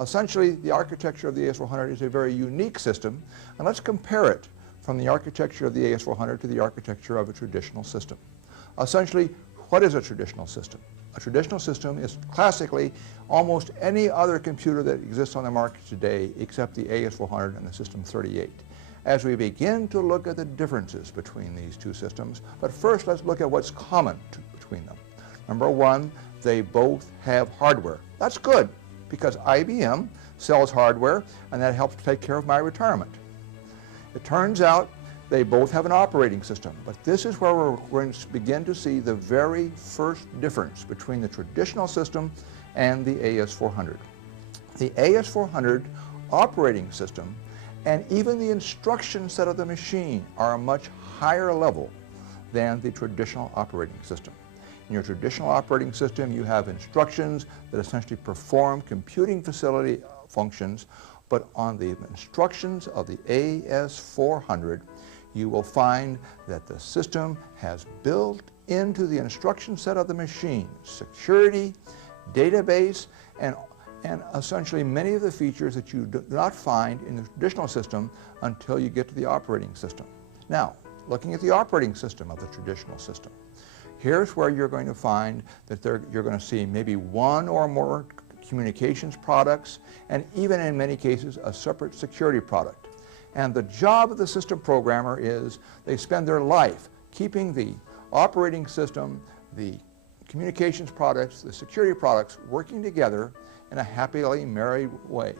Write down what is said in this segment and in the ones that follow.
Essentially, the architecture of the AS400 is a very unique system, and let's compare it from the architecture of the AS400 to the architecture of a traditional system. Essentially, what is a traditional system? A traditional system is classically almost any other computer that exists on the market today except the AS400 and the System 38. As we begin to look at the differences between these two systems, but first let's look at what's common between them. Number one, they both have hardware. That's good, because IBM sells hardware, and that helps take care of my retirement. It turns out they both have an operating system, but this is where we're going to begin to see the very first difference between the traditional system and the AS400. The AS400 operating system and even the instruction set of the machine are a much higher level than the traditional operating system. In your traditional operating system, you have instructions that essentially perform computing facility functions, but on the instructions of the AS400, you will find that the system has built into the instruction set of the machine security, database, and essentially many of the features that you do not find in the traditional system until you get to the operating system. Now, looking at the operating system of the traditional system, here's where you're going to find that you're going to see maybe one or more communications products, and even in many cases a separate security product. And the job of the system programmer is they spend their life keeping the operating system, the communications products, the security products working together in a happily married way.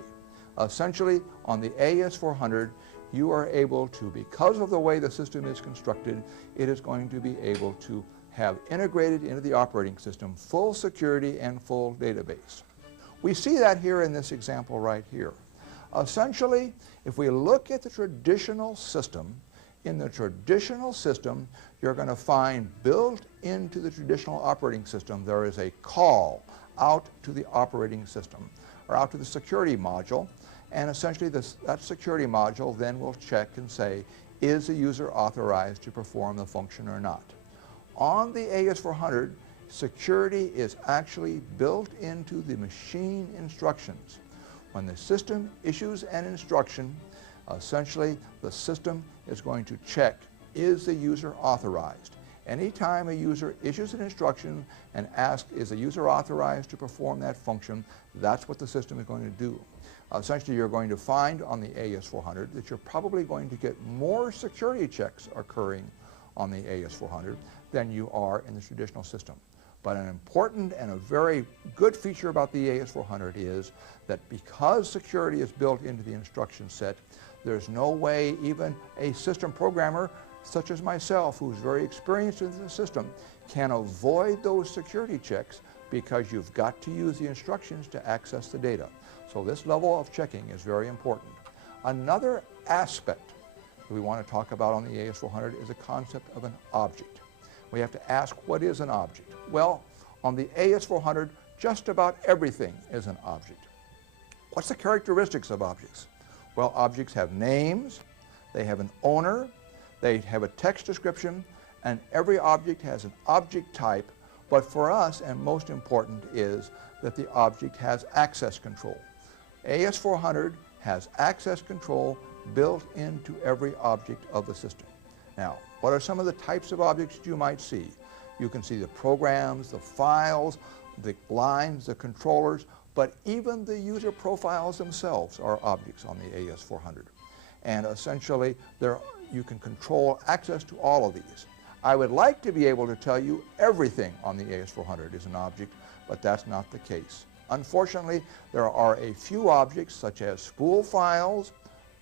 Essentially, on the AS400, you are able to, because of the way the system is constructed, it is going to be able to have integrated into the operating system full security and full database. We see that here in this example right here. Essentially, if we look at the traditional system, in the traditional system, you're going to find built into the traditional operating system, there is a call out to the operating system, or out to the security module, and essentially that security module then will check and say, is the user authorized to perform the function or not? On the AS400, security is actually built into the machine instructions. When the system issues an instruction, essentially the system is going to check, is the user authorized? Anytime a user issues an instruction and asks, is the user authorized to perform that function, that's what the system is going to do. Essentially, you're going to find on the AS400 that you're probably going to get more security checks occurring on the AS400 than you are in the traditional system. But an important and a very good feature about the AS400 is that because security is built into the instruction set, there's no way even a system programmer such as myself, who's very experienced in the system, can avoid those security checks because you've got to use the instructions to access the data. So this level of checking is very important. Another aspect that we want to talk about on the AS400 is the concept of an object. We have to ask, what is an object? Well, on the AS400, just about everything is an object. What's the characteristics of objects? Well, objects have names, they have an owner, they have a text description, and every object has an object type, but for us, and most important, is that the object has access control. AS400 has access control built into every object of the system. Now, what are some of the types of objects that you might see? You can see the programs, the files, the lines, the controllers, but even the user profiles themselves are objects on the AS400. And essentially, you can control access to all of these. I would like to be able to tell you everything on the AS400 is an object, but that's not the case. Unfortunately, there are a few objects such as spool files,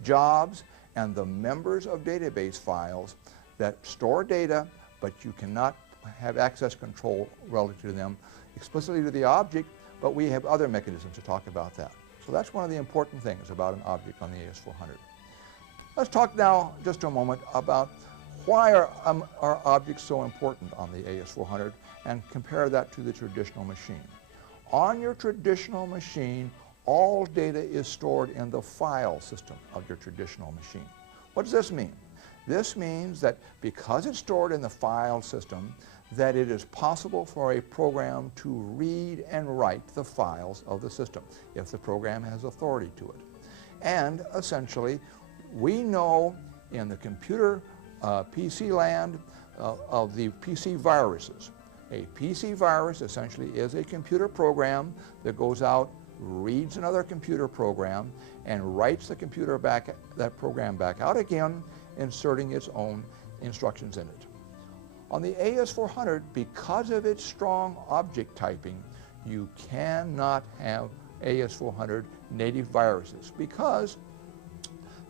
jobs, and the members of database files that store data, but you cannot have access control relative to them explicitly to the object, but we have other mechanisms to talk about that. So that's one of the important things about an object on the AS400. Let's talk now just a moment about why are objects so important on the AS400 and compare that to the traditional machine. On your traditional machine, all data is stored in the file system of your traditional machine. What does this mean? This means that because it's stored in the file system, that it is possible for a program to read and write the files of the system if the program has authority to it. And essentially, we know in the computer PC land of the PC viruses. A PC virus essentially is a computer program that goes out, reads another computer program, and writes that program back out again, inserting its own instructions in it. On the AS400, because of its strong object typing, you cannot have AS400 native viruses because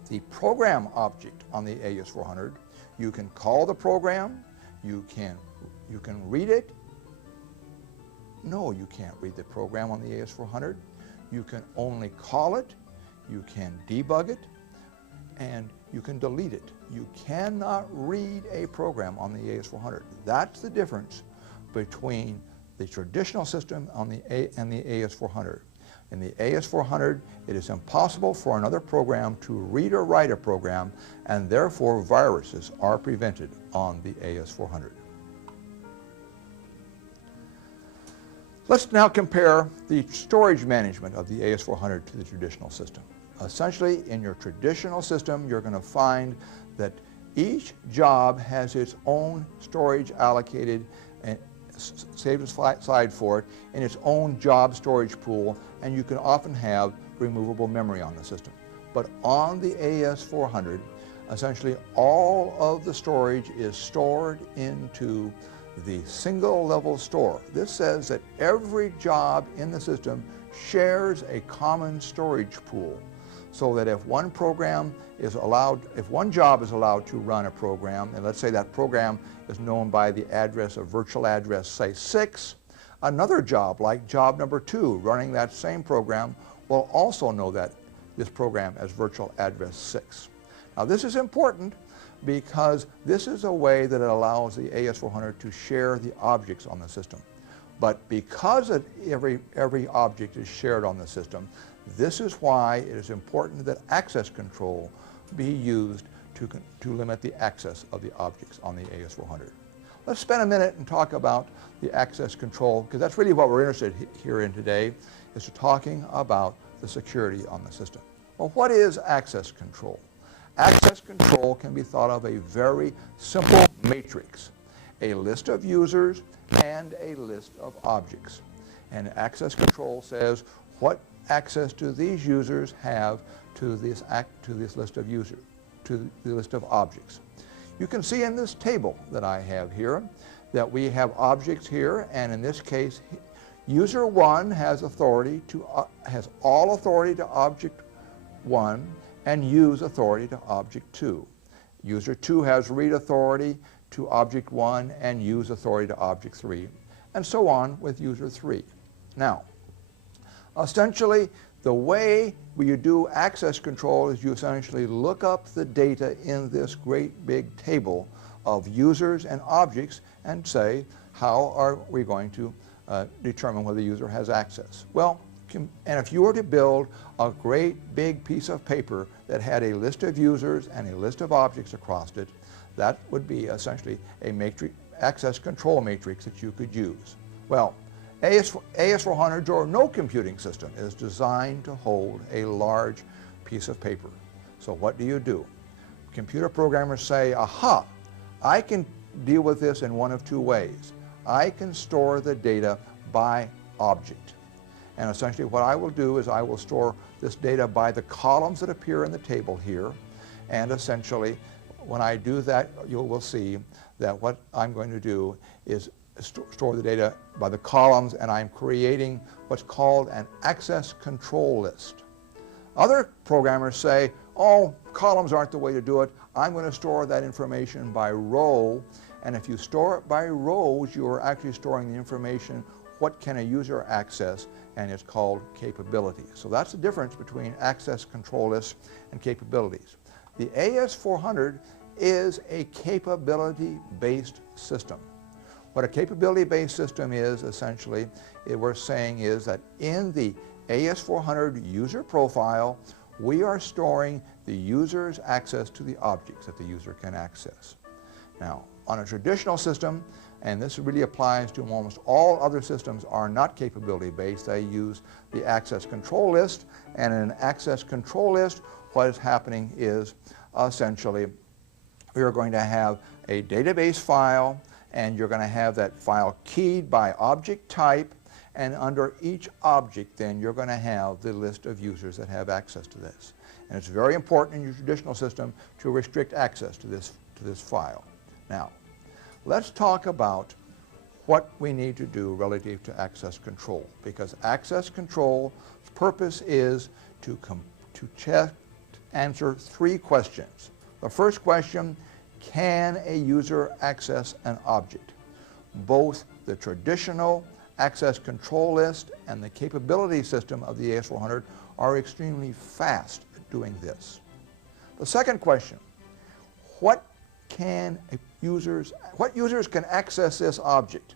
the program object on the AS400, you can call the program, you can read it. No, you can't read the program on the AS400. You can only call it, you can debug it, and you can delete it. You cannot read a program on the AS400. That's the difference between the traditional system and the AS400. In the AS400, it is impossible for another program to read or write a program, and therefore viruses are prevented on the AS400. Let's now compare the storage management of the AS400 to the traditional system. Essentially, in your traditional system, you're going to find that each job has its own storage allocated and saved aside for it in its own job storage pool, and you can often have removable memory on the system. But on the AS400, essentially all of the storage is stored into the single level store. This says that every job in the system shares a common storage pool, so that if one job is allowed to run a program, and let's say that program is known by the address of virtual address, say 6, another job, like job number 2, running that same program, will also know that this program as virtual address 6. Now this is important because this is a way that it allows the AS400 to share the objects on the system. But because every object is shared on the system, this is why it is important that access control be used to limit the access of the objects on the AS400. Let's spend a minute and talk about the access control, because that's really what we're interested here in today, is talking about the security on the system. Well, what is access control? Access control can be thought of a very simple matrix, a list of users and a list of objects. And access control says what access do these users have to this list of users, to the list of objects. You can see in this table that I have here that we have objects here, and in this case, user 1 has all authority to object 1 and use authority to object 2. User 2 has read authority to object 1 and use authority to object 3, and so on with user 3. Now, essentially, the way you do access control is you essentially look up the data in this great big table of users and objects and say, how are we going to determine whether the user has access? Well, and if you were to build a great big piece of paper that had a list of users and a list of objects across it, that would be essentially a access control matrix that you could use. Well, AS400 or no computing system is designed to hold a large piece of paper. So what do? Computer programmers say, aha, I can deal with this in one of two ways. I can store the data by object. And essentially what I will do is I will store this data by the columns that appear in the table here. And essentially when I do that, you will see that what I'm going to do is store the data by the columns, and I'm creating what's called an access control list. Other programmers say, oh, columns aren't the way to do it. I'm going to store that information by row, and if you store it by rows, you are actually storing the information, what can a user access, and it's called capabilities. So that's the difference between access control lists and capabilities. The AS400 is a capability-based system. What a capability-based system is, essentially, we're saying is that in the AS400 user profile, we are storing the user's access to the objects that the user can access. Now, on a traditional system, And this really applies to almost all other systems are not capability-based. They use the access control list, and in an access control list, what is happening is essentially we are going to have a database file, and you're going to have that file keyed by object type, and under each object then you're going to have the list of users that have access to this. And it's very important in your traditional system to restrict access to this file. Now, let's talk about what we need to do relative to access control, because access control's purpose is to answer three questions. The first question, can a user access an object? Both the traditional access control list and the capability system of the AS400 are extremely fast at doing this. The second question, what users can access this object?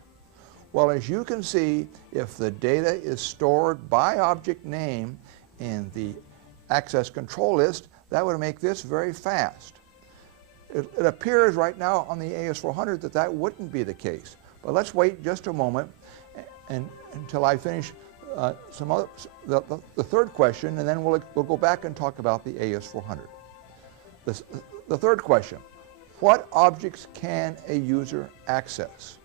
Well, as you can see, if the data is stored by object name in the access control list, that would make this very fast. It appears right now on the AS400 that that wouldn't be the case. But let's wait just a moment until I finish the third question, and then we'll go back and talk about the AS400. The third question, what objects can a user access?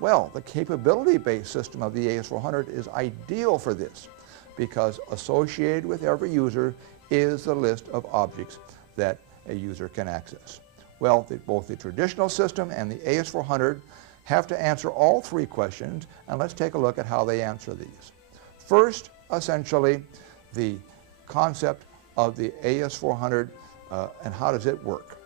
Well, the capability-based system of the AS400 is ideal for this, because associated with every user is the list of objects that a user can access. Well, both the traditional system and the AS400 have to answer all three questions, and let's take a look at how they answer these. First, essentially, the concept of the AS400 and how does it work.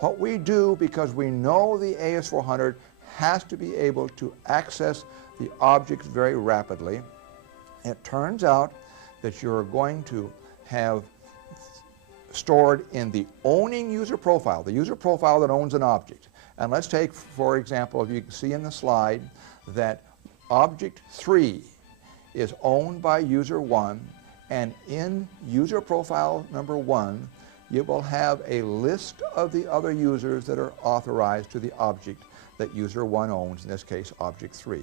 What we do, because we know the AS400 has to be able to access the objects very rapidly, it turns out that you're going to have stored in the owning user profile, the user profile that owns an object. And let's take, for example, if you can see in the slide that object 3 is owned by user 1, and in user profile number 1, you will have a list of the other users that are authorized to the object that user 1 owns, in this case object 3.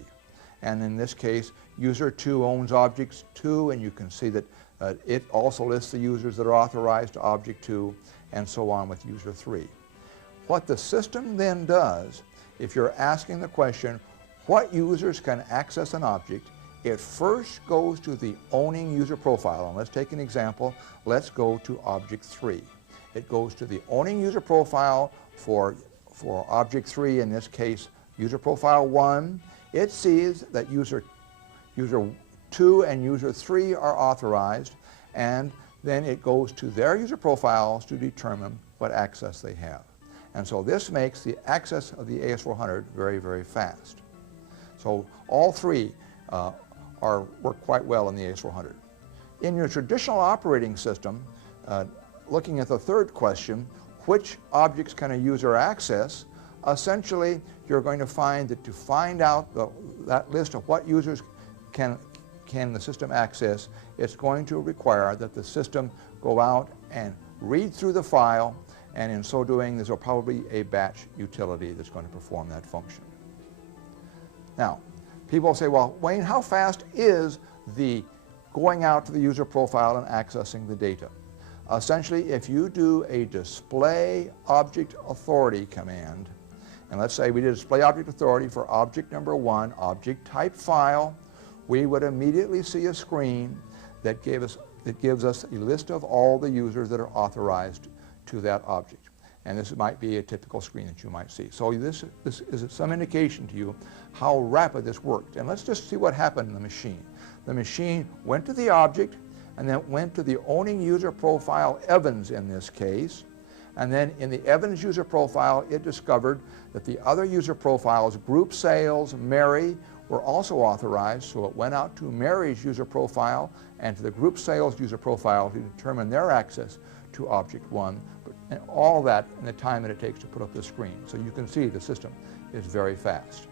And in this case, user 2 owns objects 2, and you can see that it also lists the users that are authorized to object 2, and so on with user 3. What the system then does, if you're asking the question, what users can access an object, it first goes to the owning user profile. And let's take an example. Let's go to object 3. It goes to the owning user profile for object 3, in this case user profile 1. It sees that user 2 and user 3 are authorized, and then it goes to their user profiles to determine what access they have. And so this makes the access of the AS400 very, very fast. So all three work quite well in the AS400. In your traditional operating system, looking at the third question, which objects can a user access, essentially you're going to find that to find out that list of what users can the system access, it's going to require that the system go out and read through the file, and in so doing there's probably a batch utility that's going to perform that function. Now, people say, well, Wayne, how fast is the going out to the user profile and accessing the data? Essentially, if you do a display object authority command, and let's say we did display object authority for object number 1, object type file, we would immediately see a screen that gives us a list of all the users that are authorized to that object. And this might be a typical screen that you might see. So this is some indication to you how rapid this worked. And let's just see what happened in the machine. The machine went to the object, and then went to the owning user profile, Evans in this case. And then in the Evans user profile, it discovered that the other user profiles, group sales, Mary, were also authorized. So it went out to Mary's user profile and to the group sales user profile to determine their access to object 1. And all that in the time that it takes to put up the screen. So you can see the system is very fast.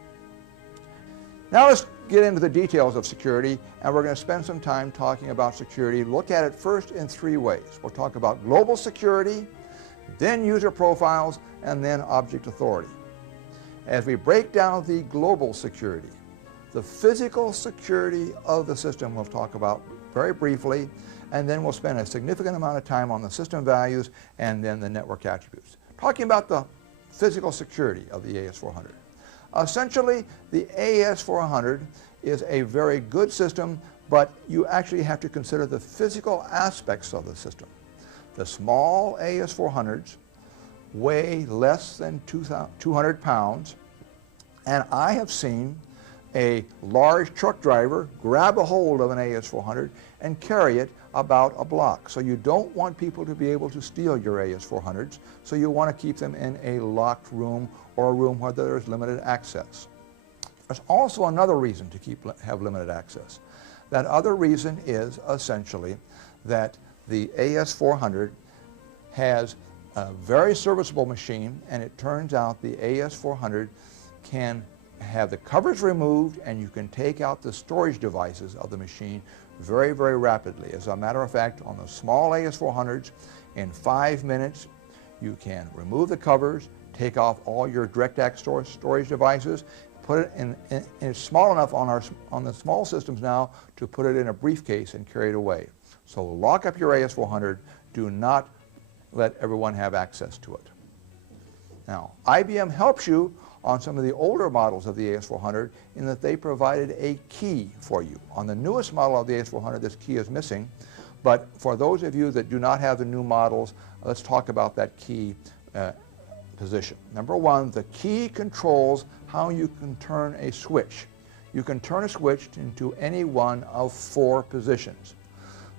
Now let's get into the details of security, and we're going to spend some time talking about security. Look at it first in three ways. We'll talk about global security, then user profiles, and then object authority. As we break down the global security, the physical security of the system we'll talk about very briefly, and then we'll spend a significant amount of time on the system values and then the network attributes. Talking about the physical security of the AS400. Essentially, the AS400 is a very good system, but you actually have to consider the physical aspects of the system. The small AS400s weigh less than 200 pounds, and I have seen a large truck driver grab a hold of an AS400 and carry it about a block. So you don't want people to be able to steal your AS400s, so you want to keep them in a locked room or a room where there is limited access. There's also another reason to have limited access. That other reason is essentially that the AS400 has a very serviceable machine, and it turns out the AS400 can have the covers removed and you can take out the storage devices of the machine very, very rapidly. As a matter of fact, on the small AS400s, in 5 minutes, you can remove the covers, take off all your direct access storage devices, put it in it's small enough on the small systems now to put it in a briefcase and carry it away. So lock up your AS400. Do not let everyone have access to it. Now, IBM helps you on some of the older models of the AS400 in that they provided a key for you. On the newest model of the AS400, this key is missing, but for those of you that do not have the new models, let's talk about that key position. Number one, the key controls how you can turn a switch. You can turn a switch into any one of 4 positions.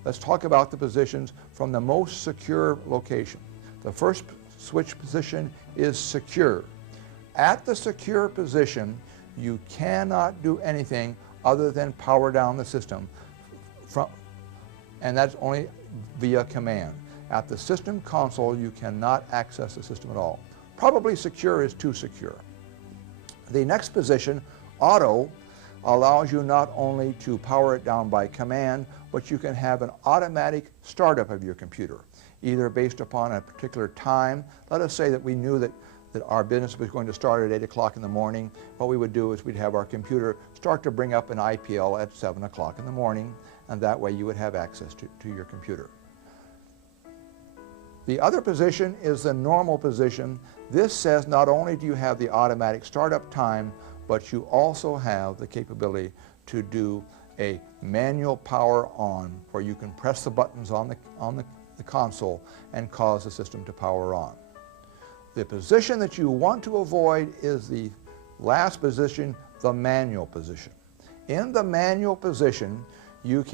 Let's talk about the positions from the most secure location. The first switch position is secure. At the secure position, you cannot do anything other than power down the system, and that's only via command. At the system console, you cannot access the system at all. Probably secure is too secure. The next position, auto, allows you not only to power it down by command, but you can have an automatic startup of your computer, either based upon a particular time. Let us say that we knew that our business was going to start at 8 o'clock in the morning. What we would do is we'd have our computer start to bring up an IPL at 7 o'clock in the morning, and that way you would have access to your computer. The other position is the normal position. This says not only do you have the automatic startup time, but you also have the capability to do a manual power on, where you can press the buttons on the console and cause the system to power on. The position that you want to avoid is the last position, the manual position. In the manual position, you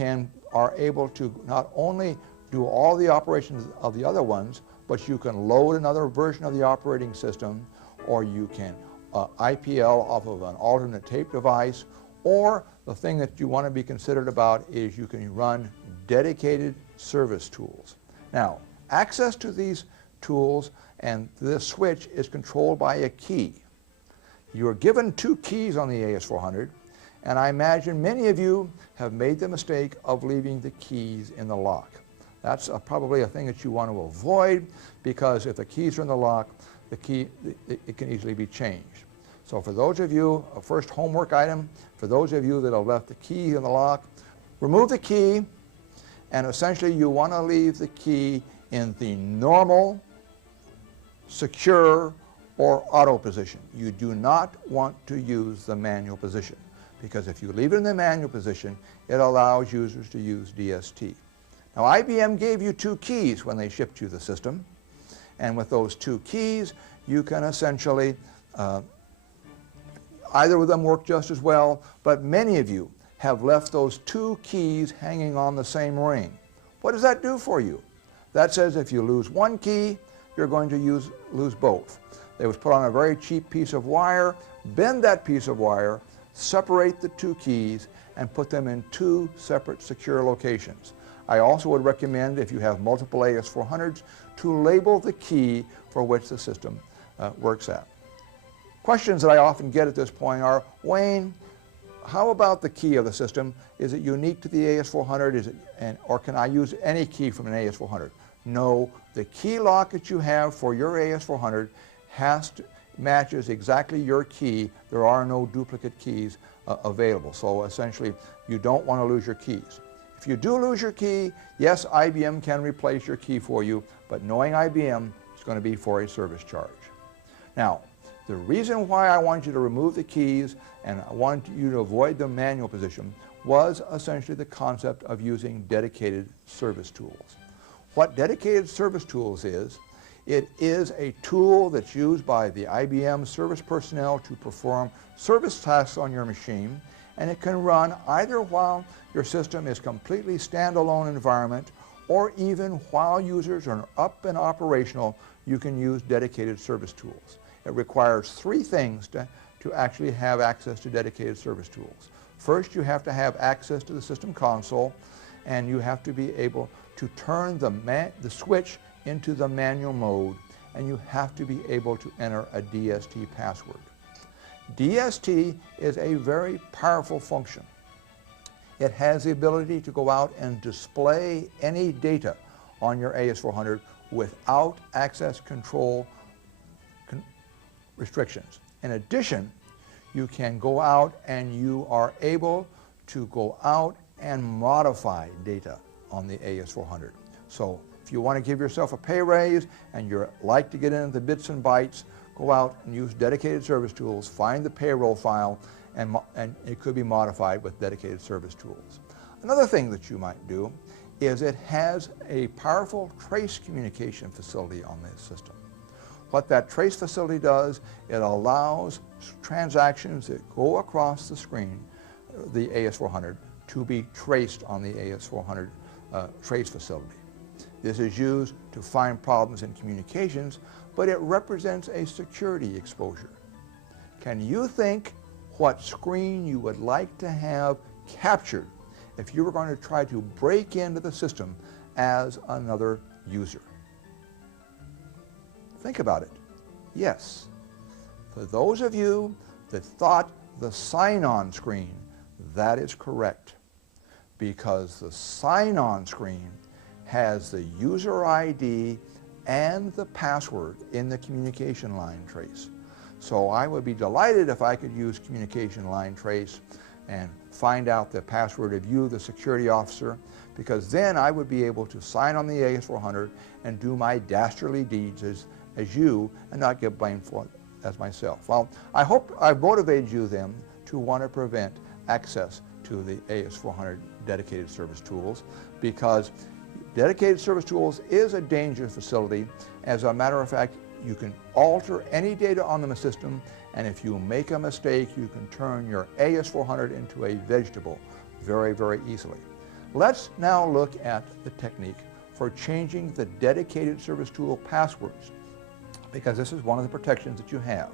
are able to not only do all the operations of the other ones, but you can load another version of the operating system, or you can IPL off of an alternate tape device, or the thing that you want to be considered about is you can run dedicated service tools. Now, access to these tools and this switch is controlled by a key. You are given 2 keys on the AS400, and I imagine many of you have made the mistake of leaving the keys in the lock. That's probably a thing that you want to avoid, because if the keys are in the lock, it can easily be changed. So for those of you, a first homework item, for those of you that have left the key in the lock, remove the key, and essentially you want to leave the key in the normal, secure, or auto position. You do not want to use the manual position, because if you leave it in the manual position, it allows users to use DST. Now, IBM gave you 2 keys when they shipped you the system, and with those 2 keys, you can essentially, either of them work just as well, but many of you have left those 2 keys hanging on the same ring. What does that do for you? That says if you lose one key, you're going to lose both. They was put on a very cheap piece of wire, bend that piece of wire, separate the 2 keys, and put them in 2 separate secure locations. I also would recommend, if you have multiple AS400s, to label the key for which the system works at. Questions that I often get at this point are, Wayne, how about the key of the system? Is it unique to the AS400? Or can I use any key from an AS400? No, the key lock that you have for your AS400 matches exactly your key. There are no duplicate keys available. So essentially, you don't want to lose your keys. If you do lose your key, yes, IBM can replace your key for you, but knowing IBM, it's going to be for a service charge. Now, the reason why I wanted you to remove the keys and I wanted you to avoid the manual position was essentially the concept of using dedicated service tools. What dedicated service tools is, it is a tool that's used by the IBM service personnel to perform service tasks on your machine, and it can run either while your system is completely standalone environment or even while users are up and operational, you can use dedicated service tools. It requires three things to actually have access to dedicated service tools. First, you have to have access to the system console, and you have to be able to turn the switch into the manual mode, and you have to be able to enter a DST password. DST is a very powerful function. It has the ability to go out and display any data on your AS400 without access control restrictions. In addition, you can go out and you are able to go out and modify data on the AS400. So if you want to give yourself a pay raise and you like to get into the bits and bytes, go out and use dedicated service tools, find the payroll file, and it could be modified with dedicated service tools. Another thing that you might do is it has a powerful trace communication facility on this system. What that trace facility does, it allows transactions that go across the screen, the AS400, to be traced on the AS400 trace facility. This is used to find problems in communications, but it represents a security exposure. Can you think what screen you would like to have captured if you were going to try to break into the system as another user? Think about it. Yes. For those of you that thought the sign-on screen, that is correct, because the sign-on screen has the user ID and the password in the communication line trace. So I would be delighted if I could use communication line trace and find out the password of you, the security officer, because then I would be able to sign on the AS400 and do my dastardly deeds as you and not get blamed for it as myself. Well, I hope I've motivated you then to want to prevent access to the AS400 dedicated service tools, because dedicated service tools is a dangerous facility. As a matter of fact, you can alter any data on the system, and if you make a mistake, you can turn your AS400 into a vegetable very, very easily. Let's now look at the technique for changing the dedicated service tool passwords, because this is one of the protections that you have.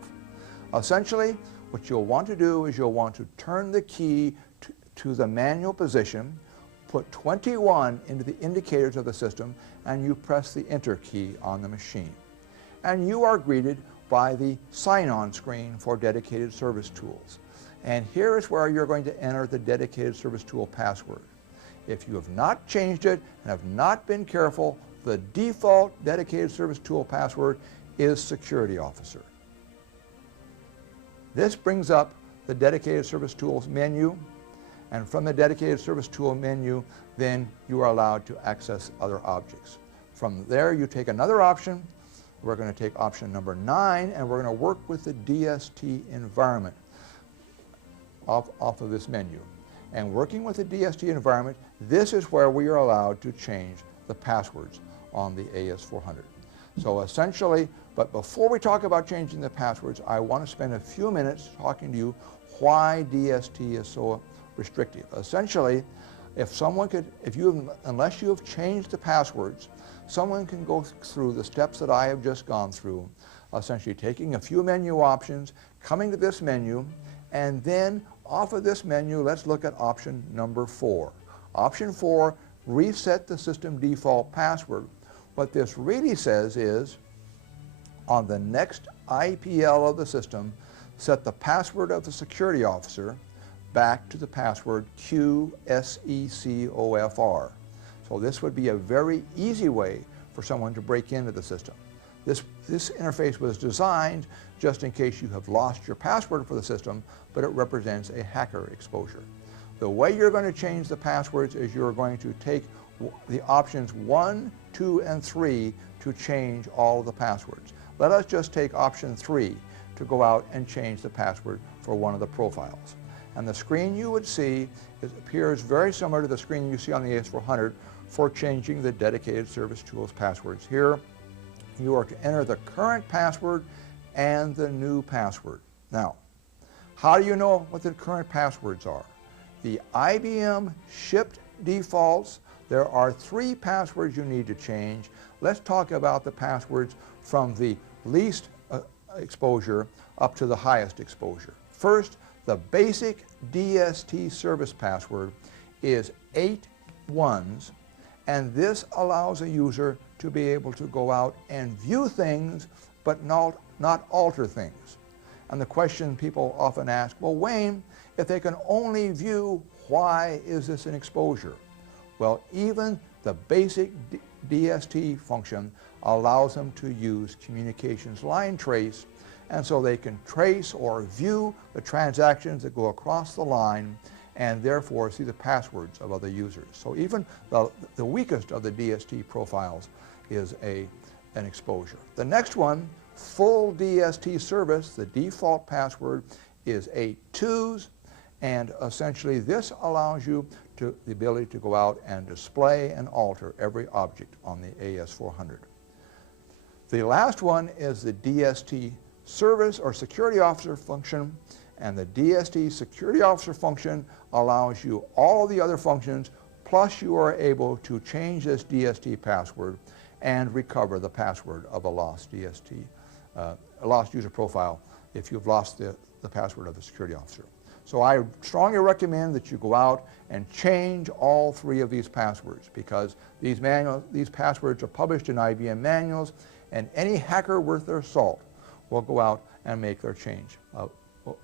Essentially, what you'll want to do is you'll want to turn the key to the manual position, put 21 into the indicators of the system, and you press the Enter key on the machine. And you are greeted by the sign-on screen for dedicated service tools. And here is where you're going to enter the dedicated service tool password. If you have not changed it and have not been careful, the default dedicated service tool password is security officer. This brings up the dedicated service tools menu, and from the dedicated service tool menu, then you are allowed to access other objects. From there, you take another option. We're going to take option number 9, and we're going to work with the DST environment off of this menu. And working with the DST environment, this is where we are allowed to change the passwords on the AS400. So essentially, but before we talk about changing the passwords, I want to spend a few minutes talking to you why DST is so restrictive. Essentially, unless you have changed the passwords, someone can go through the steps that I have just gone through, essentially taking a few menu options, coming to this menu, and then off of this menu, let's look at option number 4. Option 4, reset the system default password. What this really says is, on the next IPL of the system, set the password of the security officer back to the password QSECURITY. So this would be a very easy way for someone to break into the system. This this interface was designed just in case you have lost your password for the system, but it represents a hacker exposure. The way you're going to change the passwords is you're going to take the options 1, 2, and 3 to change all of the passwords. Let us just take option 3 to go out and change the password for one of the profiles. And the screen you would see appears very similar to the screen you see on the AS400 for changing the dedicated service tools passwords. Here, you are to enter the current password and the new password. Now, how do you know what the current passwords are? The IBM shipped defaults, there are 3 passwords you need to change. Let's talk about the passwords from the least exposure up to the highest exposure. First, the basic DST service password is 8 ones, and this allows a user to be able to go out and view things but not alter things. And the question people often ask, well, Wayne, if they can only view, why is this an exposure? Well, even the basic DST function allows them to use communications line trace, and so they can trace or view the transactions that go across the line and therefore see the passwords of other users. So even the weakest of the DST profiles is an exposure. The next one, full DST service, the default password is 8 twos, and essentially this allows you the ability to go out and display and alter every object on the AS400. The last one is the DST service or security officer function, and the DST security officer function allows you all of the other functions, plus you are able to change this DST password and recover the password of a lost DST, a lost user profile if you've lost the password of the security officer. So I strongly recommend that you go out and change all 3 of these passwords, because these passwords are published in IBM manuals, and any hacker worth their salt will go out and make their change.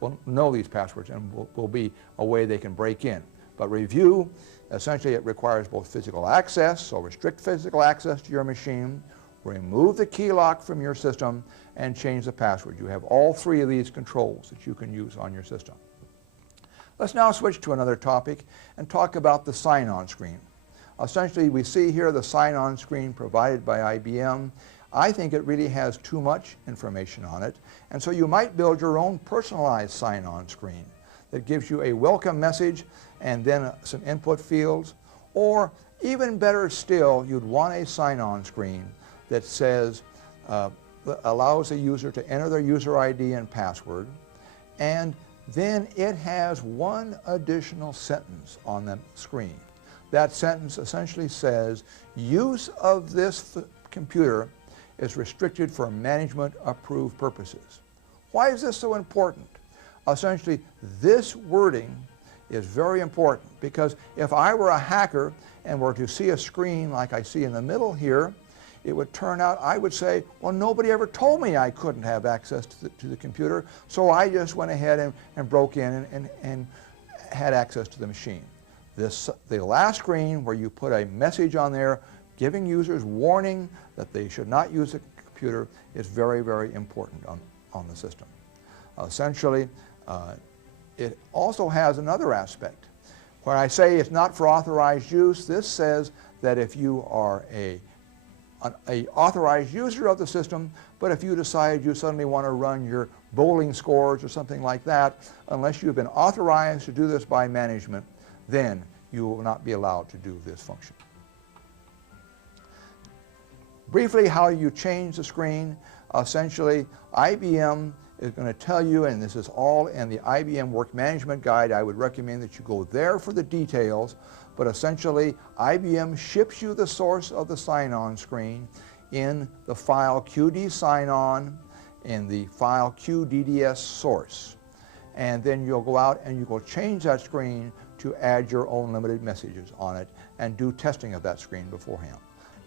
Will know these passwords and will be a way they can break in. But review, essentially it requires both physical access, so restrict physical access to your machine, remove the key lock from your system, and change the password. You have all 3 of these controls that you can use on your system. Let's now switch to another topic and talk about the sign-on screen. Essentially, we see here the sign-on screen provided by IBM. I think it really has too much information on it, and so you might build your own personalized sign-on screen that gives you a welcome message and then some input fields, or even better still, you'd want a sign-on screen that says, allows a user to enter their user ID and password, and then it has one additional sentence on the screen. That sentence essentially says, use of this computer is restricted for management-approved purposes. Why is this so important? Essentially, this wording is very important, because if I were a hacker and were to see a screen like I see in the middle here, it would turn out I would say, well, nobody ever told me I couldn't have access to the computer, so I just went ahead and broke in and had access to the machine. The last screen where you put a message on there giving users warning that they should not use a computer is very, very important on the system. Essentially, it also has another aspect. When I say it's not for authorized use, this says that if you are an authorized user of the system, but if you decide you suddenly want to run your bowling scores or something like that, unless you've been authorized to do this by management, then you will not be allowed to do this function. Briefly, how you change the screen. Essentially, IBM is going to tell you, and this is all in the IBM Work Management Guide. I would recommend that you go there for the details, but essentially IBM ships you the source of the sign-on screen in the file QD sign-on, in the file QDDS source. And then you'll go out and you will change that screen to add your own limited messages on it and do testing of that screen beforehand.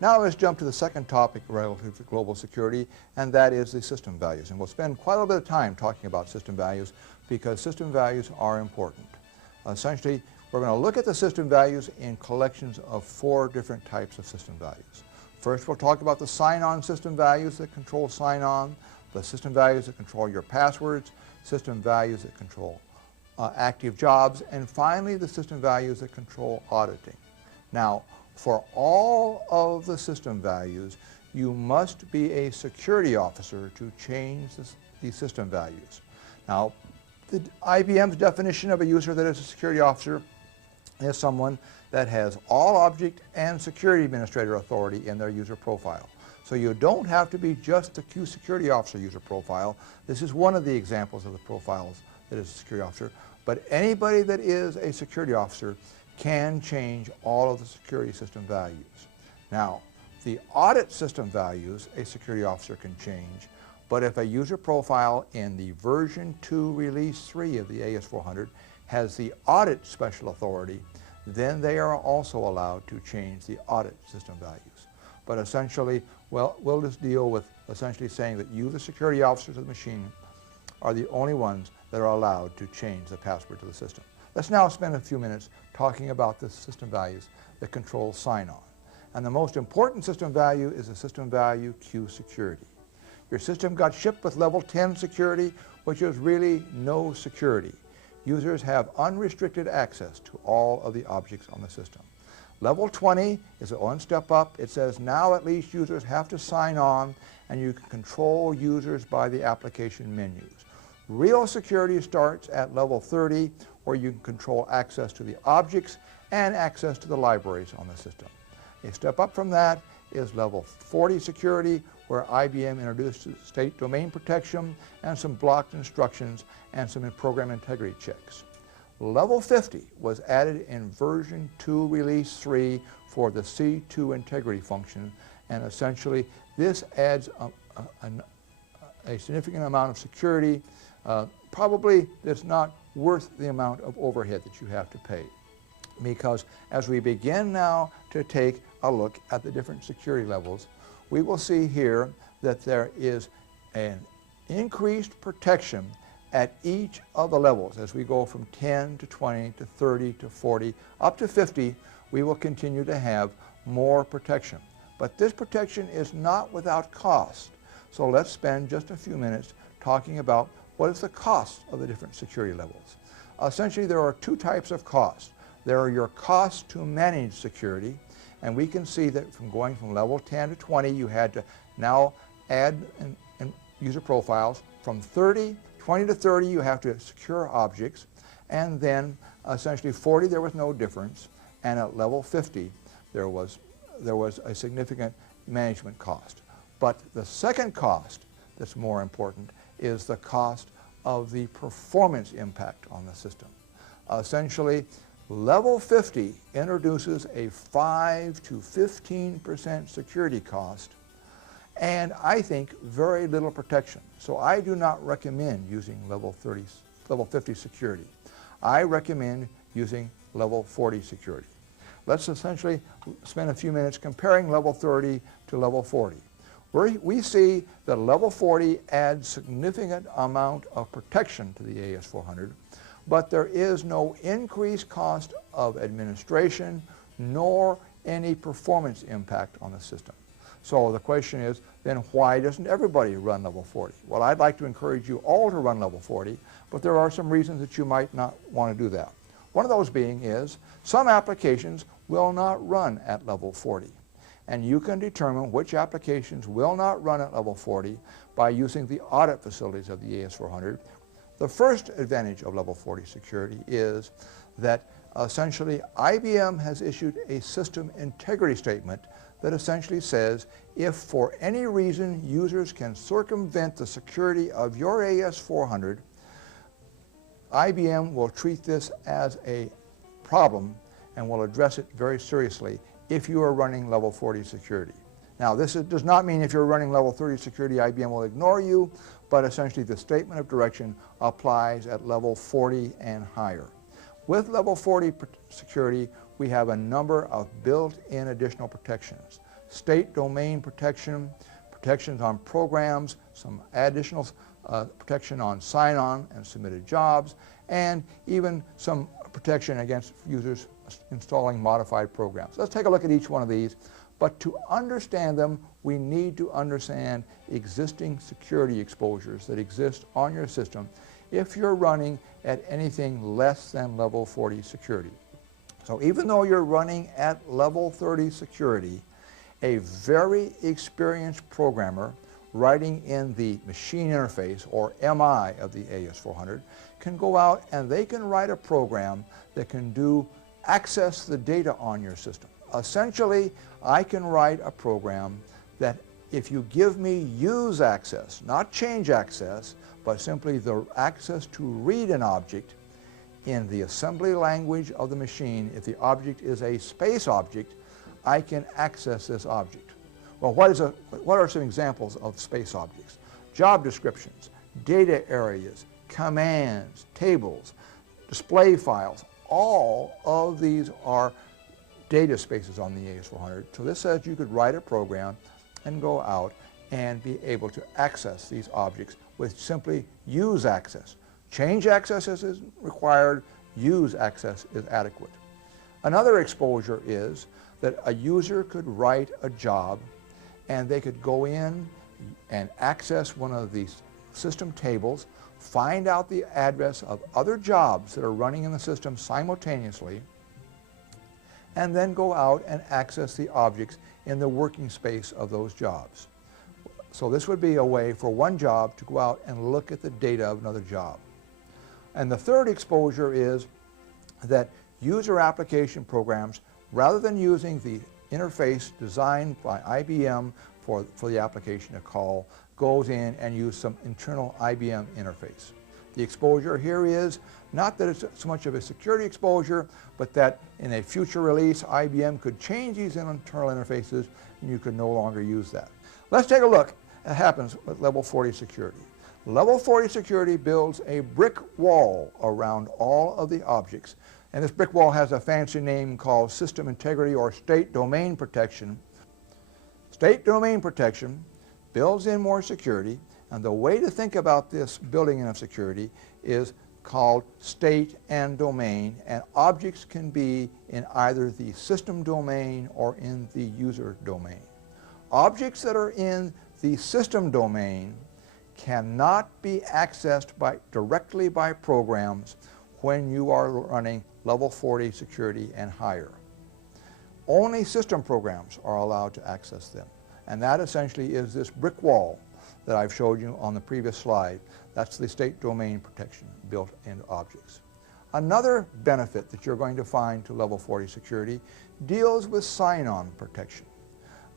Now let's jump to the second topic relative to global security, and that is the system values. And we'll spend quite a little bit of time talking about system values because system values are important. Essentially, we're going to look at the system values in collections of 4 different types of system values. First, we'll talk about the sign-on system values that control sign-on, the system values that control your passwords, system values that control active jobs, and finally the system values that control auditing. Now, for all of the system values, you must be a security officer to change these system values. Now, IBM's definition of a user that is a security officer is someone that has all object and security administrator authority in their user profile. So you don't have to be just the QSECURITY officer user profile. This is one of the examples of the profiles that is a security officer. But anybody that is a security officer can change all of the security system values. Now, the audit system values a security officer can change, but if a user profile in the version 2 release 3 of the AS400 has the audit special authority, then they are also allowed to change the audit system values. But essentially, well, we'll just deal with essentially saying that you, the security officers of the machine, are the only ones that are allowed to change the password to the system. Let's now spend a few minutes talking about the system values that control sign-on. And the most important system value is the system value QSECURITY. Your system got shipped with level 10 security, which is really no security. Users have unrestricted access to all of the objects on the system. Level 20 is one step up. It says now at least users have to sign on, and you can control users by the application menus. Real security starts at level 30, where you can control access to the objects and access to the libraries on the system. A step up from that is level 40 security, where IBM introduced state domain protection and some blocked instructions and some program integrity checks. Level 50 was added in version 2 release 3 for the C2 integrity function, and essentially this adds a significant amount of security, probably that's not worth the amount of overhead that you have to pay. Because as we begin now to take a look at the different security levels, we will see here that there is an increased protection at each of the levels. As we go from 10 to 20 to 30 to 40 up to 50, we will continue to have more protection. But this protection is not without cost. So let's spend just a few minutes talking about what is the cost of the different security levels. Essentially, there are two types of costs. There are your costs to manage security, and we can see that from going from level 10 to 20, you had to now add user profiles. From 20 to 30, you have to secure objects, and then essentially 40, there was no difference, and at level 50, there was a significant management cost. But the second cost that's more important is the cost of the performance impact on the system. Essentially, level 50 introduces a 5 to 15% security cost, and I think very little protection. So I do not recommend using level 50 security. I recommend using level 40 security. Let's essentially spend a few minutes comparing level 30 to level 40. We see that level 40 adds significant amount of protection to the AS400, but there is no increased cost of administration nor any performance impact on the system. So the question is, then why doesn't everybody run level 40? Well, I'd like to encourage you all to run level 40, but there are some reasons that you might not want to do that. One of those being is some applications will not run at level 40. And you can determine which applications will not run at level 40 by using the audit facilities of the AS400. The first advantage of level 40 security is that essentially IBM has issued a system integrity statement that essentially says if for any reason users can circumvent the security of your AS400, IBM will treat this as a problem and will address it very seriously if you are running level 40 security. Now, this does not mean if you're running level 30 security, IBM will ignore you, but essentially the statement of direction applies at level 40 and higher. With level 40 security, we have a number of built-in additional protections. State domain protection, protections on programs, some additional protection on sign-on and submitted jobs, and even some protection against users installing modified programs. Let's take a look at each one of these But to understand them, we need to understand existing security exposures that exist on your system if you're running at anything less than level 40 security. So even though you're running at level 30 security, a very experienced programmer writing in the machine interface, or MI, of the AS400 can go out and they can write a program that can access the data on your system. Essentially, I can write a program that if you give me use access, not change access, but simply the access to read an object in the assembly language of the machine, if the object is a space object, I can access this object. Well, what are some examples of space objects? Job descriptions, data areas, commands, tables, display files. All of these are data spaces on the AS400. So this says you could write a program and go out and be able to access these objects with simply use access. Change access is required, use access is adequate. Another exposure is that a user could write a job and they could go in and access one of these system tables, find out the address of other jobs that are running in the system simultaneously, and then go out and access the objects in the working space of those jobs. So this would be a way for one job to go out and look at the data of another job. And the third exposure is that user application programs, rather than using the interface designed by IBM for the application to call, goes in and use some internal IBM interface. The exposure here is not that it's so much of a security exposure, but that in a future release, IBM could change these internal interfaces and you could no longer use that. Let's take a look at what happens with level 40 security. Level 40 security builds a brick wall around all of the objects, and this brick wall has a fancy name called system integrity or state domain protection. State domain protection builds in more security, and the way to think about this building in of security is called state and domain, and objects can be in either the system domain or in the user domain. Objects that are in the system domain cannot be accessed directly by programs when you are running level 40 security and higher. Only system programs are allowed to access them, and that essentially is this brick wall that I've showed you on the previous slide. That's the state domain protection built into objects. Another benefit that you're going to find to level 40 security deals with sign-on protection.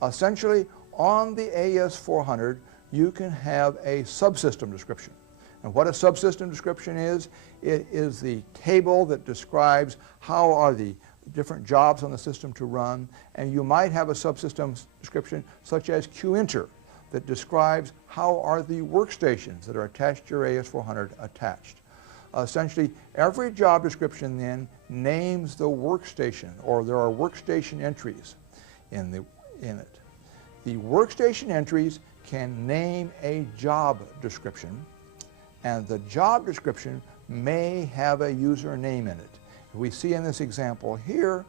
Essentially, on the AS400, you can have a subsystem description. And what a subsystem description is, it is the table that describes how are the different jobs on the system to run, and you might have a subsystem description such as QEnter that describes how are the workstations that are attached to your AS400 attached. Essentially, every job description then names the workstation, or there are workstation entries in it. The workstation entries can name a job description, and the job description may have a user name in it. We see in this example here,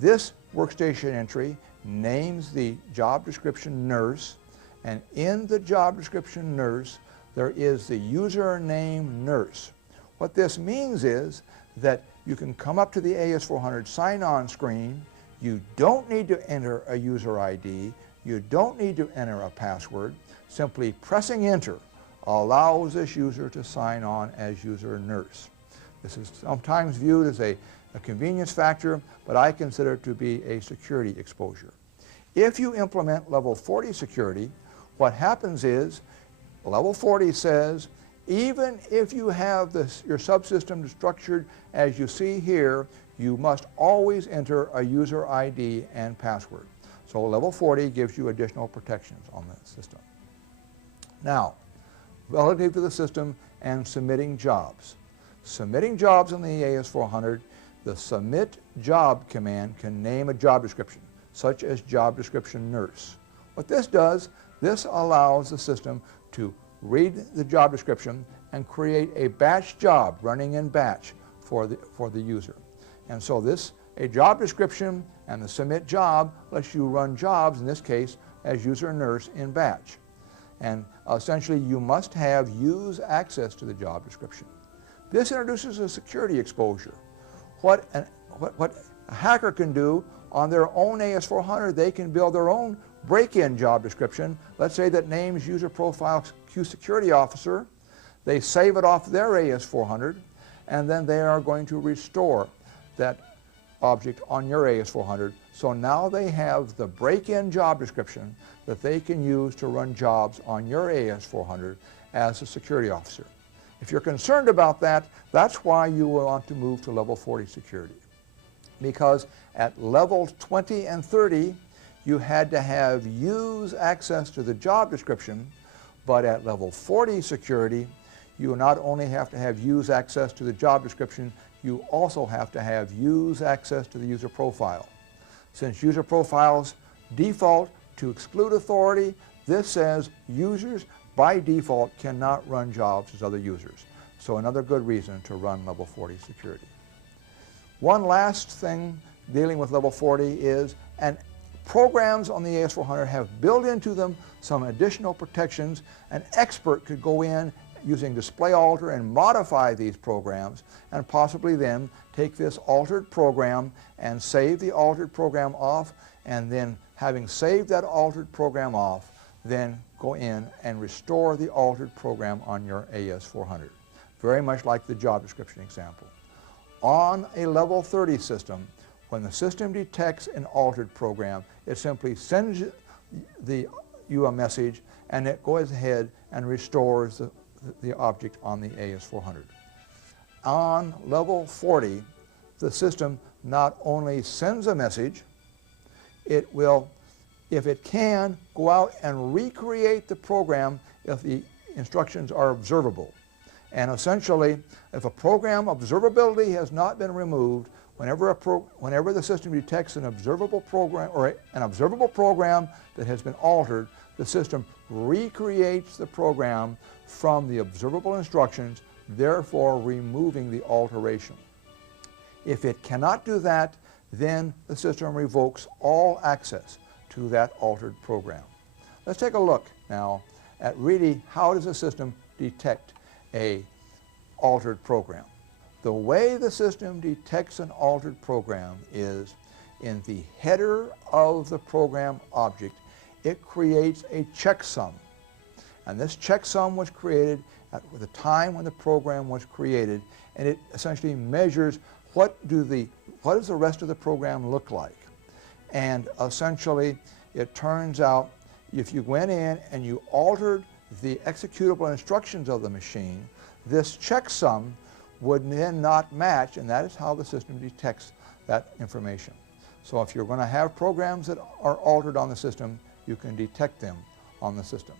this workstation entry names the job description nurse, and in the job description nurse, there is the username nurse. What this means is that you can come up to the AS400 sign-on screen. You don't need to enter a user ID. You don't need to enter a password. Simply pressing enter allows this user to sign on as user nurse. This is sometimes viewed as a convenience factor, but I consider it to be a security exposure. If you implement level 40 security, what happens is level 40 says even if you have your subsystem structured as you see here, you must always enter a user ID and password. So level 40 gives you additional protections on the system. Now, relative to the system and submitting jobs. Submitting jobs in the AS400, the submit job command can name a job description, such as job description nurse. What this does, this allows the system to read the job description and create a batch job running in batch for the user. And so a job description And the submit job lets you run jobs, in this case, as user nurse in batch. And essentially, you must have use access to the job description. This introduces a security exposure. What a hacker can do on their own AS400, they can build their own break-in job description. Let's say that names user profile QSECURITY officer. They save it off their AS400, and then they are going to restore that object on your AS400. So now they have the break-in job description that they can use to run jobs on your AS400 as a security officer. If you're concerned about that, that's why you will want to move to level 40 security. Because at levels 20 and 30, you had to have use access to the job description, but at level 40 security, you not only have to have use access to the job description, you also have to have use access to the user profile. Since user profiles default to exclude authority, this says users by default cannot run jobs as other users. So another good reason to run level 40 security. One last thing dealing with level 40 is, and programs on the AS400 have built into them some additional protections. An expert could go in using display alter and modify these programs, and possibly then take this altered program and save the altered program off, and then having saved that altered program off, then go in and restore the altered program on your AS400. Very much like the job description example. On a level 30 system, when the system detects an altered program, it simply sends you a message, and it goes ahead and restores the object on the AS400. On level 40, the system not only sends a message, it will, if it can, go out and recreate the program if the instructions are observable. And essentially, if a program observability has not been removed, whenever the system detects an observable program or an observable program that has been altered, the system recreates the program from the observable instructions, therefore removing the alteration. If it cannot do that, then the system revokes all access to that altered program. Let's take a look now at really how does the system detect an altered program. The way the system detects an altered program is in the header of the program object, it creates a checksum. And this checksum was created at the time when the program was created, and it essentially measures what does the rest of the program look like. And essentially, it turns out if you went in and you altered the executable instructions of the machine, this checksum would then not match, and that is how the system detects that information. So if you're going to have programs that are altered on the system, you can detect them on the system.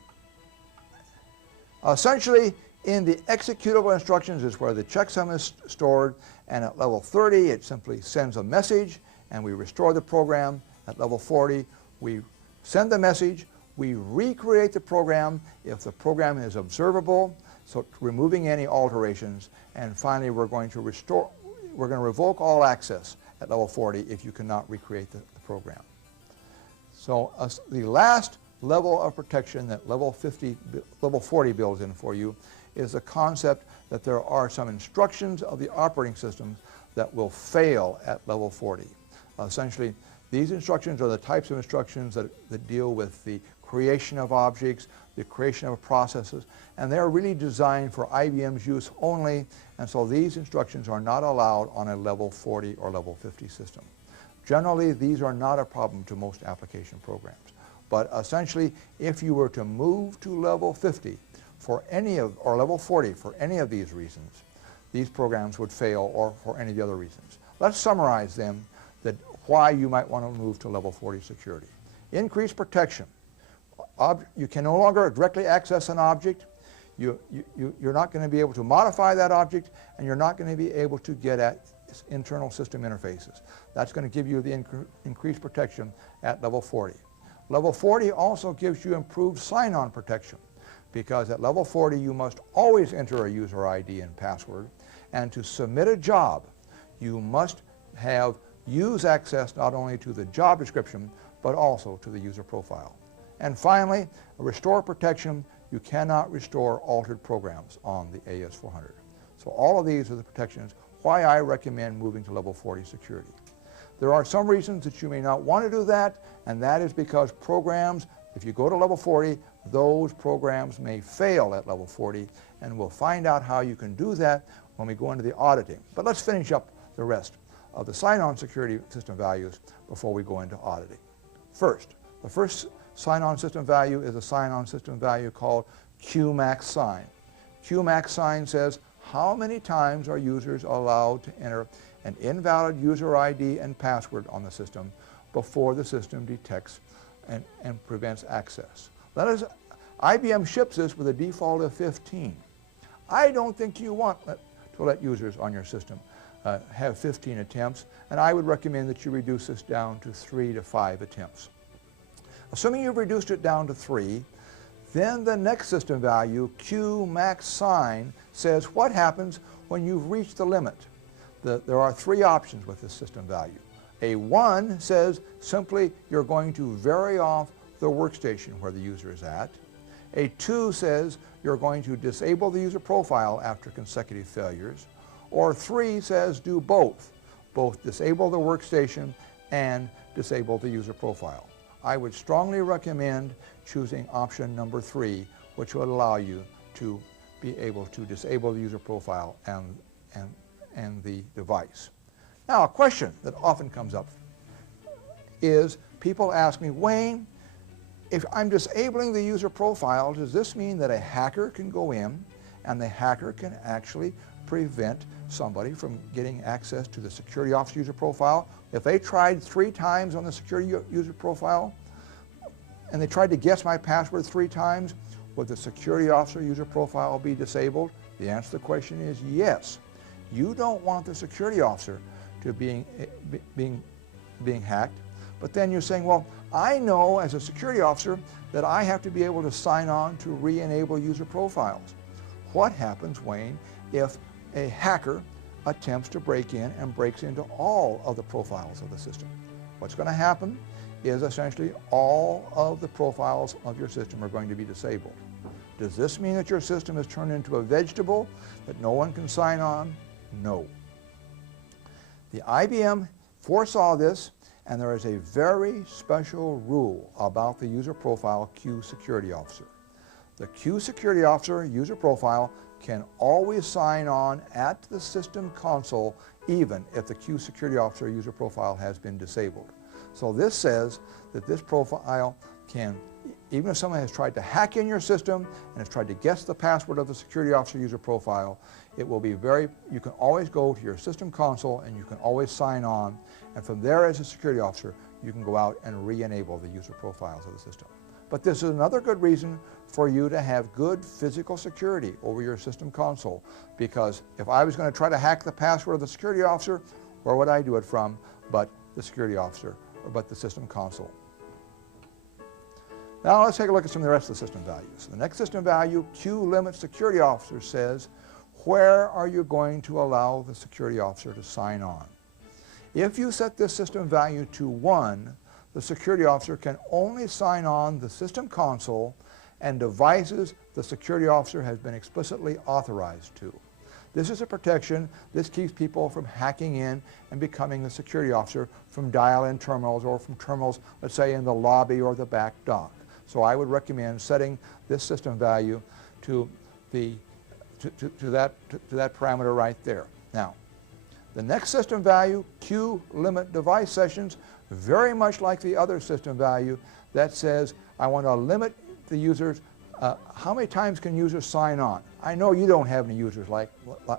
Essentially, in the executable instructions is where the checksum is stored, and at level 30 it simply sends a message and we restore the program. At level 40 we send the message, we recreate the program if the program is observable, so removing any alterations, and finally we're going to revoke all access at level 40 if you cannot recreate the program. So the last level of protection that level 40 builds in for you is the concept that there are some instructions of the operating systems that will fail at level 40. Essentially, these instructions are the types of instructions that deal with the creation of objects, the creation of processes, and they are really designed for IBM's use only, and so these instructions are not allowed on a level 40 or level 50 system. Generally, these are not a problem to most application programs. But essentially, if you were to move to level 50 or level 40 for any of these reasons, these programs would fail, or for any of the other reasons. Let's summarize them, why you might want to move to level 40 security. Increased protection. You can no longer directly access an object. You're not going to be able to modify that object, and you're not going to be able to get at internal system interfaces. That's going to give you the increased protection at level 40. Level 40 also gives you improved sign-on protection, because at level 40 you must always enter a user ID and password, and to submit a job you must have use access not only to the job description, but also to the user profile. And finally, restore protection. You cannot restore altered programs on the AS400. So all of these are the protections why I recommend moving to level 40 security. There are some reasons that you may not want to do that, and that is because programs, if you go to level 40, those programs may fail at level 40, and we'll find out how you can do that when we go into the auditing. But let's finish up the rest of the sign-on security system values before we go into auditing. First, the first sign-on system value is a sign-on system value called QMax sign. QMax sign says how many times are users allowed to enter an invalid user ID and password on the system before the system detects and prevents access. IBM ships this with a default of 15. I don't think you want to let users on your system have 15 attempts, and I would recommend that you reduce this down to 3 to 5 attempts. Assuming you've reduced it down to 3, then the next system value, QMax sign, says what happens when you've reached the limit. There are 3 options with this system value. A 1 says simply you're going to vary off the workstation where the user is at. A 2 says you're going to disable the user profile after consecutive failures. Or 3 says do both disable the workstation and disable the user profile. I would strongly recommend choosing option number 3, which would allow you to be able to disable the user profile and the device. Now, a question that often comes up is people ask me, Wayne, if I'm disabling the user profile, does this mean that a hacker can go in and the hacker can actually prevent somebody from getting access to the security officer user profile? If they tried 3 times on the security user profile and they tried to guess my password 3 times, would the security officer user profile be disabled? The answer to the question is yes. You don't want the security officer to being hacked, but then you're saying, well, I know as a security officer that I have to be able to sign on to re-enable user profiles. What happens, Wayne, if a hacker attempts to break in and breaks into all of the profiles of the system? What's going to happen is essentially all of the profiles of your system are going to be disabled. Does this mean that your system is turned into a vegetable that no one can sign on? No. The IBM foresaw this, and there is a very special rule about the user profile QSECURITY officer. The QSECURITY officer user profile can always sign on at the system console even if the QSECURITY officer user profile has been disabled. So this says that this profile can, even if someone has tried to hack in your system and has tried to guess the password of the security officer user profile, it will be you can always go to your system console and you can always sign on, and from there as a security officer you can go out and re-enable the user profiles of the system. But this is another good reason for you to have good physical security over your system console, because if I was going to try to hack the password of the security officer, where would I do it from but the security officer, or but the system console? Now let's take a look at some of the rest of the system values. The next system value, QLimit security officer, says where are you going to allow the security officer to sign on? If you set this system value to 1, the security officer can only sign on the system console and devices the security officer has been explicitly authorized to. This is a protection. This keeps people from hacking in and becoming the security officer from dial-in terminals or from terminals, let's say, in the lobby or the back dock. So I would recommend setting this system value to that parameter right there. Now, the next system value, QLimit device sessions, very much like the other system value that says I want to limit the users. How many times can users sign on? I know you don't have any users like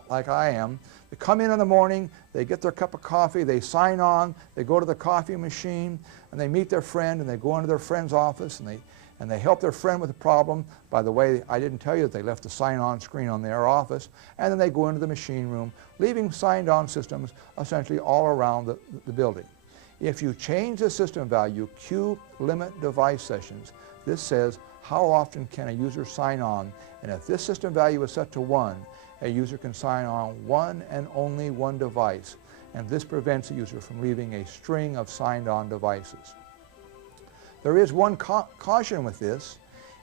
I am. They come in the morning, they get their cup of coffee, they sign on, they go to the coffee machine, and they meet their friend, and they go into their friend's office, and they help their friend with a problem. By the way, I didn't tell you that they left the sign-on screen on their office, and then they go into the machine room, leaving signed-on systems essentially all around the building. If you change the system value, QLimit device sessions, this says how often can a user sign on, and if this system value is set to 1, a user can sign on 1 and only 1 device, and this prevents the user from leaving a string of signed-on devices. There is one caution with this.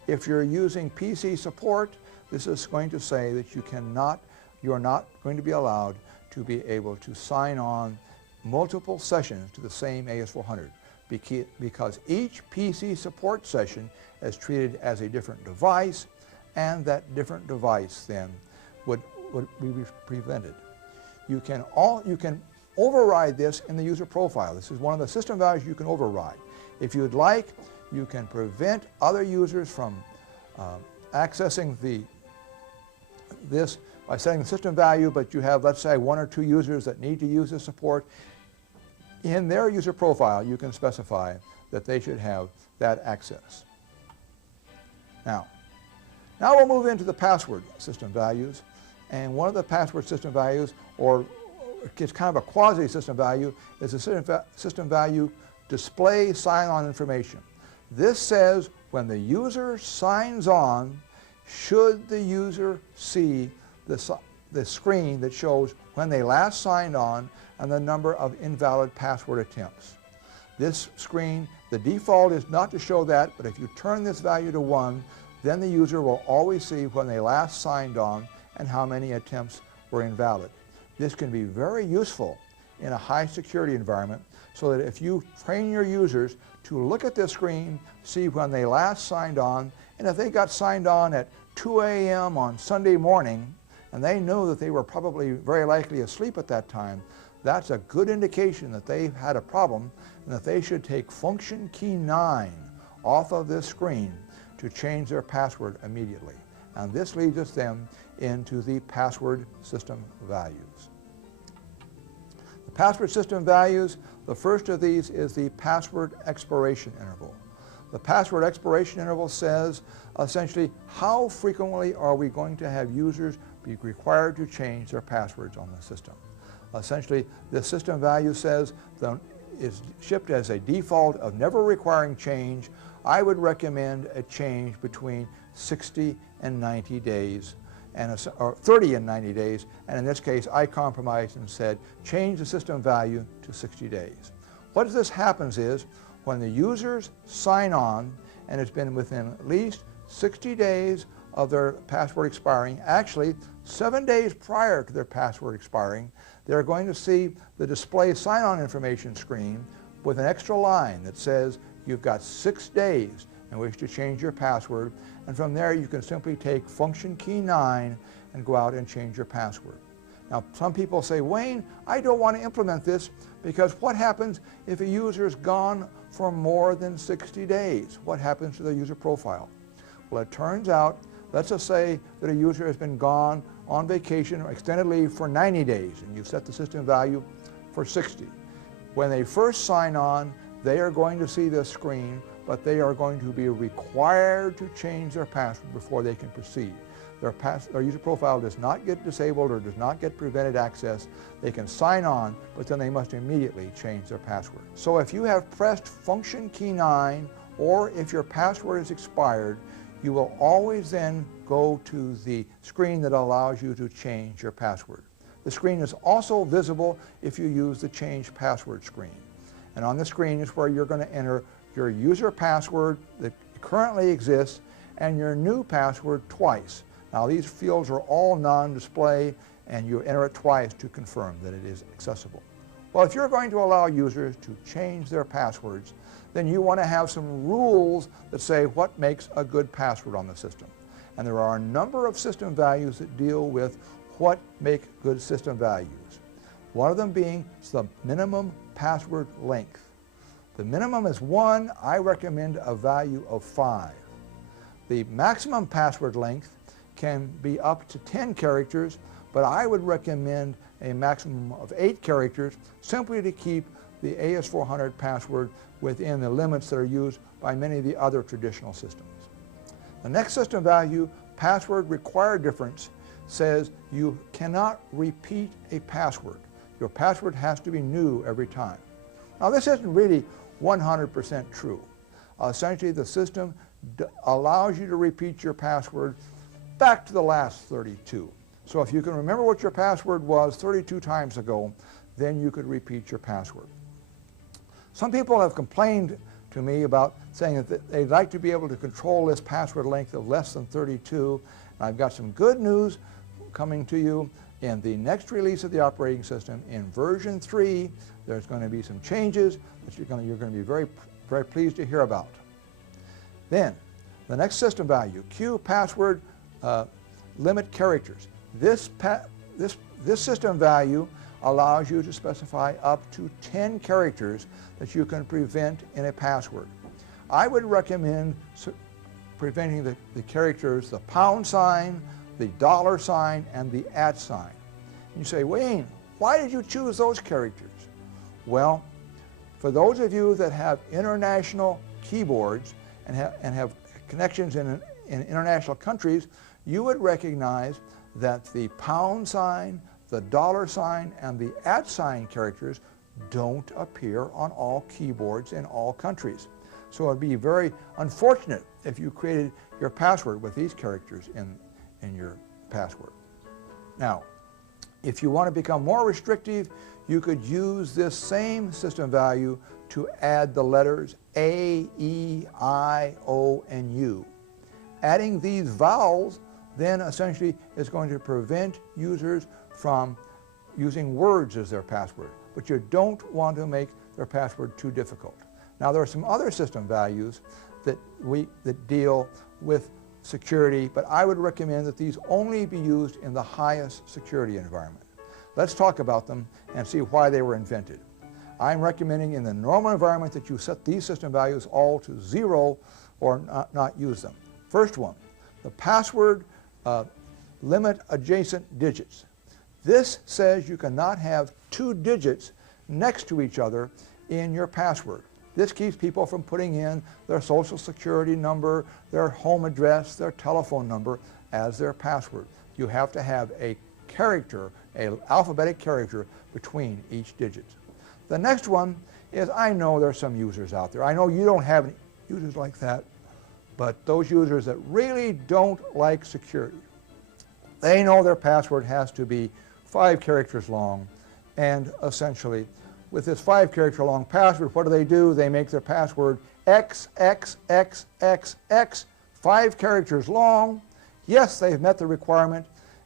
If you're using PC support, this is going to say that you are not going to be allowed to be able to sign on multiple sessions to the same AS400 because each PC support session is treated as a different device, and that different device then would be prevented. You can override this in the user profile. This is one of the system values you can override. If you'd like, you can prevent other users from accessing this by setting the system value, but you have, let's say, 1 or 2 users that need to use this support. In their user profile, you can specify that they should have that access. Now we'll move into the password system values. And one of the password system values, or it's kind of a quasi-system value, is the system value display sign-on information. This says when the user signs on, should the user see the screen that shows when they last signed on and the number of invalid password attempts. This screen, the default is not to show that, but if you turn this value to 1, then the user will always see when they last signed on and how many attempts were invalid. This can be very useful in a high security environment so that if you train your users to look at this screen, see when they last signed on, and if they got signed on at 2 a.m. on Sunday morning and they know that they were probably very likely asleep at that time, that's a good indication that they've had a problem and that they should take function key 9 off of this screen to change their password immediately. And this leads us then into the password system values. The password system values, the first of these is the password expiration interval. The password expiration interval says essentially how frequently are we going to have users be required to change their passwords on the system. Essentially, the system value says is shipped as a default of never requiring change. I would recommend a change between 60 and 90 days, or 30 and 90 days, and in this case I compromised and said change the system value to 60 days. What this happens is when the users sign on and it's been within at least 60 days of their password expiring, actually 7 days prior to their password expiring, they're going to see the display sign-on information screen with an extra line that says you've got 6 days in which to change your password, and from there you can simply take function key 9 and go out and change your password. Now some people say, Wayne, I don't want to implement this because what happens if a user is gone for more than 60 days? What happens to the user profile? Well, it turns out, let's just say that a user has been gone on vacation or extended leave for 90 days and you've set the system value for 60. When they first sign on, they are going to see this screen, but they are going to be required to change their password before they can proceed. Their user profile does not get disabled or does not get prevented access. They can sign on, but then they must immediately change their password. So if you have pressed function key 9, or if your password is expired, you will always then go to the screen that allows you to change your password. The screen is also visible if you use the change password screen. And on the screen is where you're going to enter your user password that currently exists and your new password twice. Now these fields are all non-display and you enter it twice to confirm that it is accessible. Well, if you're going to allow users to change their passwords, then you want to have some rules that say what makes a good password on the system. And there are a number of system values that deal with what make good system values. One of them being the minimum password length. The minimum is 1. I recommend a value of 5. The maximum password length can be up to 10 characters, but I would recommend a maximum of 8 characters simply to keep the AS400 password within the limits that are used by many of the other traditional systems. The next system value, password required difference, says you cannot repeat a password. Your password has to be new every time. Now this isn't really 100% true. Essentially the system allows you to repeat your password back to the last 32. So if you can remember what your password was 32 times ago, then you could repeat your password. Some people have complained to me about saying that they'd like to be able to control this password length of less than 32. And I've got some good news coming to you. In the next release of the operating system, in version 3, there's going to be some changes that you're going to be very pleased to hear about. Then, the next system value, Q password limit characters. This system value allows you to specify up to 10 characters that you can prevent in a password. I would recommend preventing the characters, the pound sign, the dollar sign, and the @ sign. You say, Wayne, why did you choose those characters? Well, for those of you that have international keyboards and have connections in international countries, you would recognize that the pound sign, the dollar sign, and the @ sign characters don't appear on all keyboards in all countries. So it would be very unfortunate if you created your password with these characters in your password. Now, if you want to become more restrictive, you could use this same system value to add the letters A, E, I, O, and U. Adding these vowels then essentially is going to prevent users from using words as their password, but you don't want to make their password too difficult. Now, there are some other system values that deal with security, but I would recommend that these only be used in the highest security environment. Let's talk about them and see why they were invented. I'm recommending in the normal environment that you set these system values all to 0 or not use them. First one, the password limit adjacent digits. This says you cannot have 2 digits next to each other in your password. This keeps people from putting in their social security number, their home address, their telephone number as their password. You have to have a character, an alphabetic character between each digit. The next one is, I know there's some users out there. I know you don't have any users like that, but those users that really don't like security, they know their password has to be 5 characters long, and essentially with this 5-character long password, what do? They make their password XXXXX, 5 characters long. Yes, they've met the requirement,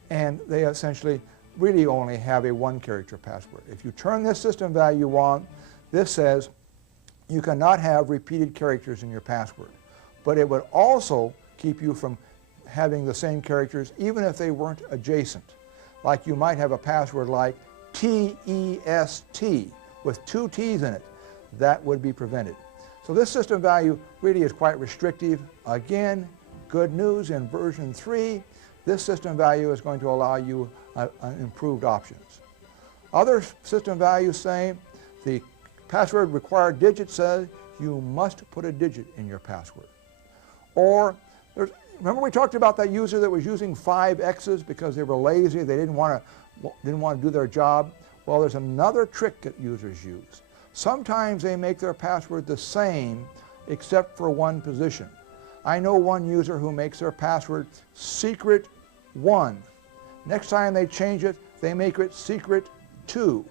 and they essentially really only have a 1-character password. If you turn this system value on, this says you cannot have repeated characters in your password, but it would also keep you from having the same characters even if they weren't adjacent. Like you might have a password like TEST with 2 T's in it. That would be prevented. So this system value really is quite restrictive. Again, good news, in version 3, this system value is going to allow you improved options. Other system values say the password required digit says you must put a digit in your password. Or, remember we talked about that user that was using 5 X's because they were lazy, they didn't want to do their job? Well, there's another trick that users use. Sometimes they make their password the same except for one position. I know one user who makes their password secret 1. Next time they change it, they make it secret 2.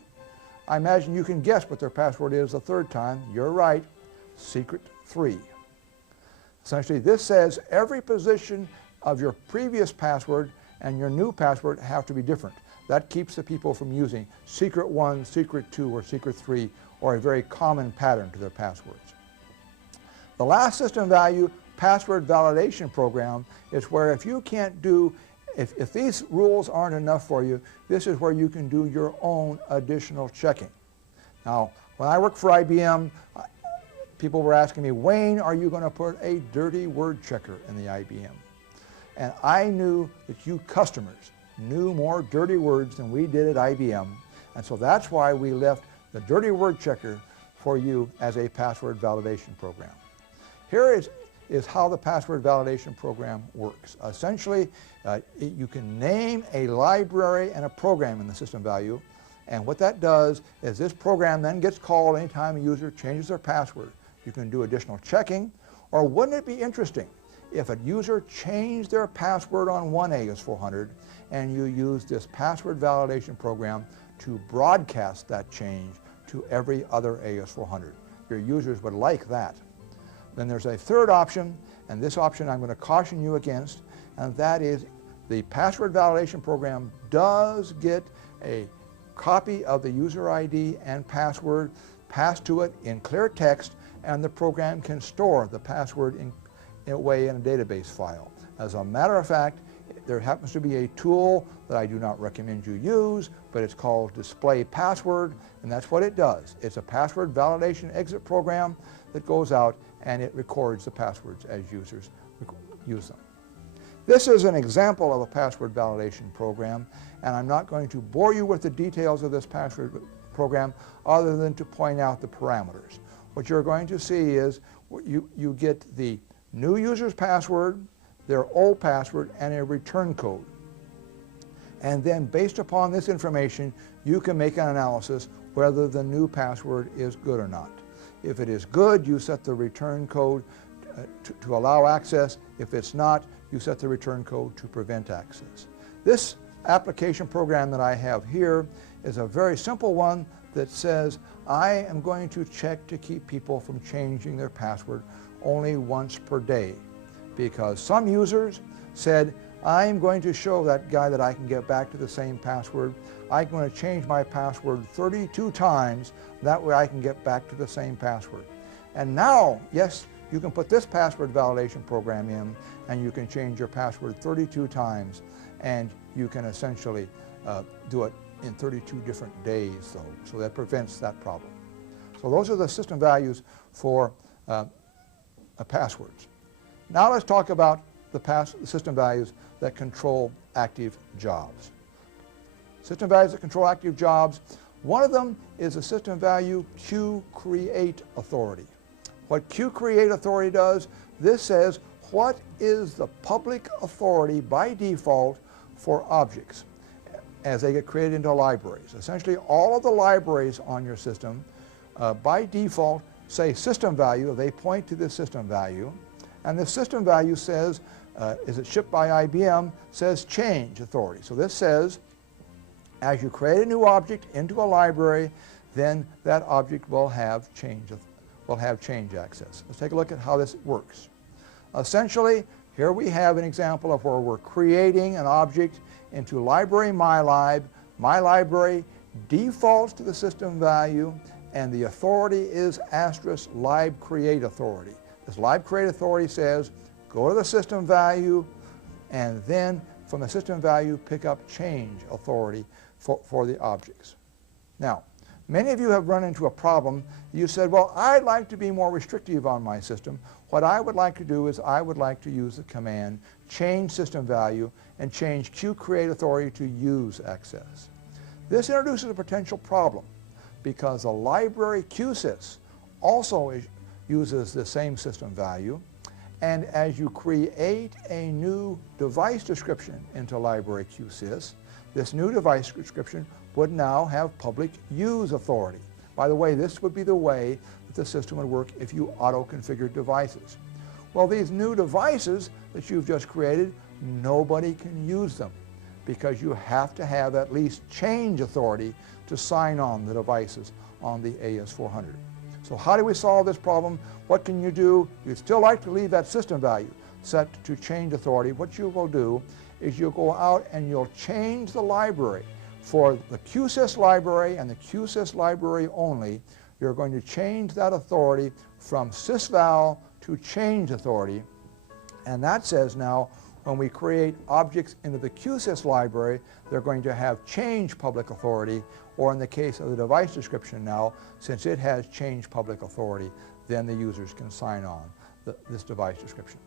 I imagine you can guess what their password is the 3rd time. You're right, secret 3. Essentially, this says every position of your previous password and your new password have to be different. That keeps the people from using secret 1, secret 2, or secret 3, or a very common pattern to their passwords. The last system value, password validation program, is where if you can't do, if these rules aren't enough for you, this is where you can do your own additional checking. Now, when I worked for IBM, people were asking me, Wayne, are you going to put a dirty word checker in the IBM? And I knew that you customers knew more dirty words than we did at IBM, and so that's why we left the dirty word checker for you as a password validation program. Here is how the password validation program works. Essentially, you can name a library and a program in the system value, and what that does is this program then gets called anytime a user changes their password. You can do additional checking, or wouldn't it be interesting if a user changed their password on one AS400 and you use this password validation program to broadcast that change to every other AS400. Your users would like that. Then there's a third option, and this option I'm going to caution you against, and that is the password validation program does get a copy of the user ID and password passed to it in clear text, and the program can store the password in a database file. As a matter of fact, there happens to be a tool that I do not recommend you use, but it's called Display Password, and that's what it does. It's a password validation exit program that goes out and it records the passwords as users use them. This is an example of a password validation program, and I'm not going to bore you with the details of this password program other than to point out the parameters. What you're going to see is you get the new user's password, their old password, and a return code. And then based upon this information, you can make an analysis whether the new password is good or not. If it is good, you set the return code to allow access. If it's not, you set the return code to prevent access. This application program that I have here is a very simple one that says I am going to check to keep people from changing their password only once per day, because some users said, I'm going to show that guy that I can get back to the same password. I'm going to change my password 32 times, that way I can get back to the same password. And now, yes, you can put this password validation program in and you can change your password 32 times, and you can essentially do it in 32 different days, though, so that prevents that problem. So those are the system values for passwords. Now let's talk about the system values that control active jobs. System values that control active jobs, one of them is a system value QCreate authority. What QCreate authority does, this says what is the public authority by default for objects as they get created into libraries. Essentially all of the libraries on your system by default say system value, they point to this system value, and the system value says, is it shipped by IBM, says change authority. So this says as you create a new object into a library, then that object will have change access. Let's take a look at how this works. Essentially, here we have an example of where we're creating an object into library mylib. My library defaults to the system value, and the authority is asterisk libcreate authority. This libcreate authority says go to the system value, and then from the system value pick up change authority for the objects. Now, many of you have run into a problem. You said, well, I'd like to be more restrictive on my system. What I would like to do is I would like to use the command change system value and change QCreate authority to use access. This introduces a potential problem because the library QSYS also uses the same system value, and as you create a new device description into library QSYS, this new device description would now have public use authority. By the way, this would be the way that the system would work if you auto-configured devices. Well, these new devices that you've just created, nobody can use them because you have to have at least change authority to sign on the devices on the AS400. So how do we solve this problem? What can you do? You'd still like to leave that system value set to change authority. What you will do is you'll go out and you'll change the library. For the QSYS library and the QSYS library only, you're going to change that authority from sysval to change authority. And that says now when we create objects into the QSYS library, they're going to have change public authority, or in the case of the device description now, since it has change public authority, then the users can sign on this device description.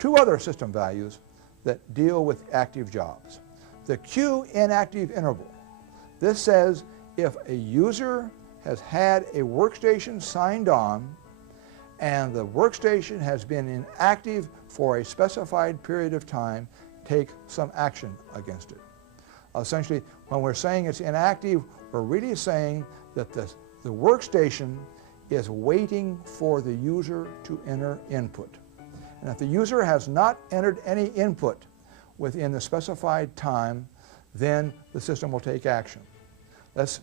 Two other system values that deal with active jobs. The Q inactive interval. This says if a user has had a workstation signed on and the workstation has been inactive for a specified period of time, take some action against it. Essentially, when we're saying it's inactive, we're really saying that the workstation is waiting for the user to enter input. And if the user has not entered any input within the specified time, then the system will take action. Let's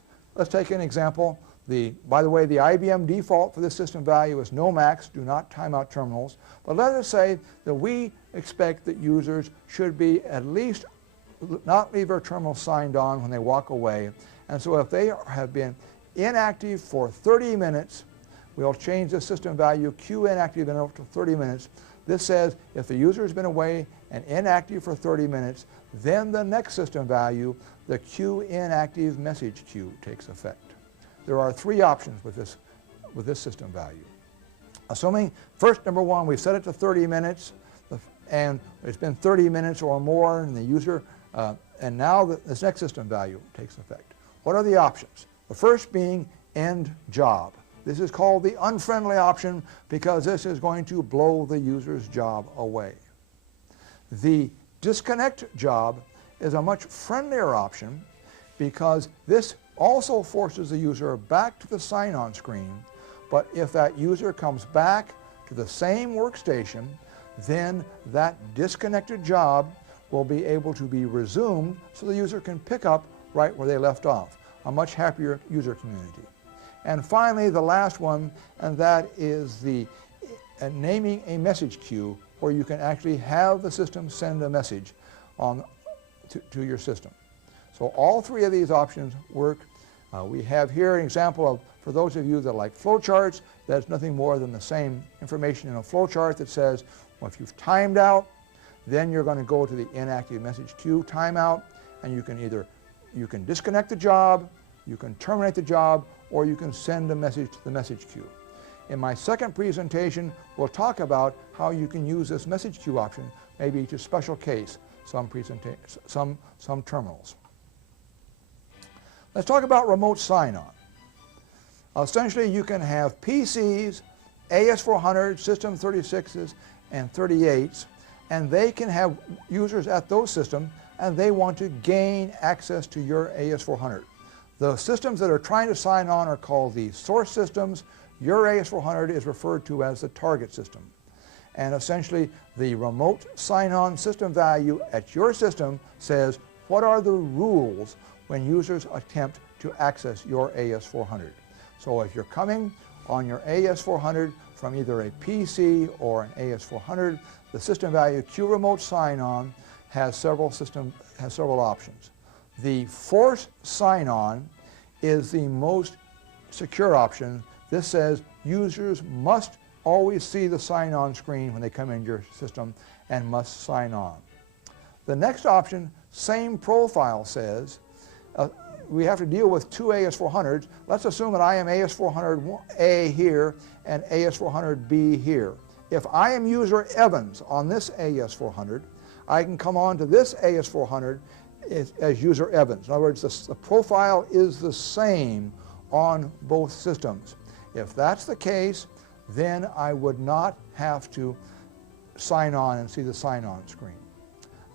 take an example. By the way, the IBM default for this system value is no max, do not time out terminals. But let us say that we expect that users should be at least not leave their terminal signed on when they walk away. And so if they have been inactive for 30 minutes, we'll change the system value Q inactive interval to 30 minutes. This says if the user has been away and inactive for 30 minutes, then the next system value, the Q inactive message queue, takes effect. There are three options with this system value. Assuming, first, number one, we set it to 30 minutes, and it's been 30 minutes or more, and the user, and now this next system value takes effect. What are the options? The first being end job. This is called the unfriendly option because this is going to blow the user's job away. The disconnect job is a much friendlier option because this also forces the user back to the sign-on screen, but if that user comes back to the same workstation, then that disconnected job will be able to be resumed so the user can pick up right where they left off. A much happier user community. And finally, the last one, and that is the naming a message queue where you can actually have the system send a message to your system. So all three of these options work. We have here an example of, for those of you that like flowcharts, that's nothing more than the same information in a flowchart that says, well, if you've timed out, then you're going to go to the inactive message queue timeout, and you can disconnect the job, you can terminate the job, or you can send a message to the message queue. In my second presentation, we'll talk about how you can use this message queue option, maybe to special case some terminals. Let's talk about remote sign-on. Essentially, you can have PCs, AS400, System 36s, and 38s, and they can have users at those systems, and they want to gain access to your AS400. The systems that are trying to sign on are called the source systems. Your AS400 is referred to as the target system. And essentially, the remote sign-on system value at your system says, what are the rules when users attempt to access your AS400? So if you're coming on your AS400 from either a PC or an AS400, the system value Q remote sign-on has several options. The force sign-on is the most secure option. This says users must always see the sign-on screen when they come into your system and must sign on. The next option, same profile, says we have to deal with two AS400s. Let's assume that I am AS400A here and AS400B here. If I am user Evans on this AS400, I can come on to this AS400 as user Evans. In other words, the profile is the same on both systems. If that's the case, then I would not have to sign on and see the sign-on screen.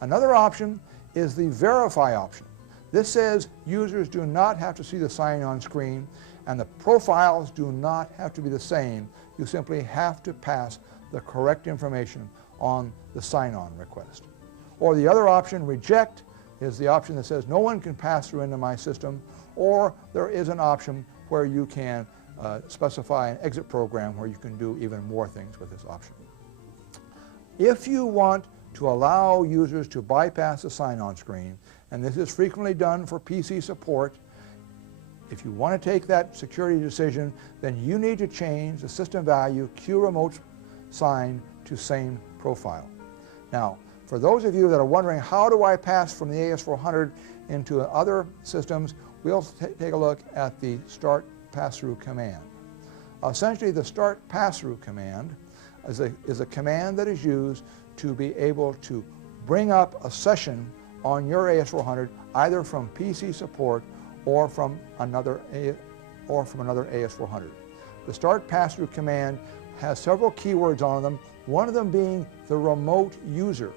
Another option is the verify option. This says users do not have to see the sign-on screen, and the profiles do not have to be the same. You simply have to pass the correct information on the sign-on request. Or the other option, reject, is the option that says no one can pass through into my system, or there is an option where you can specify an exit program where you can do even more things with this option. If you want to allow users to bypass the sign-on screen, and this is frequently done for PC support, if you want to take that security decision, then you need to change the system value Q remote sign to same profile. Now, for those of you that are wondering how do I pass from the AS400 into other systems, we'll take a look at the start pass-through command. Essentially, the start pass-through command is a command that is used to be able to bring up a session on your AS400 either from PC support or from another AS400. The start pass-through command has several keywords on them, one of them being the remote user.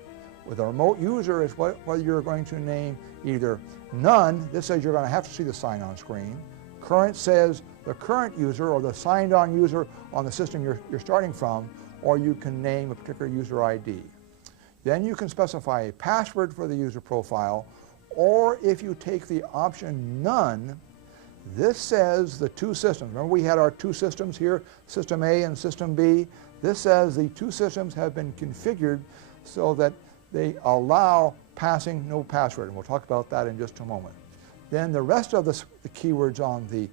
With a remote user is what you're going to name either none, this says you're going to have to see the sign-on screen. Current says the current user or the signed-on user on the system you're starting from, or you can name a particular user ID. Then you can specify a password for the user profile, or if you take the option none, this says the two systems. Remember we had our two systems here, System A and System B. This says the two systems have been configured so that they allow passing no password, and we'll talk about that in just a moment. Then the rest of the keywords on the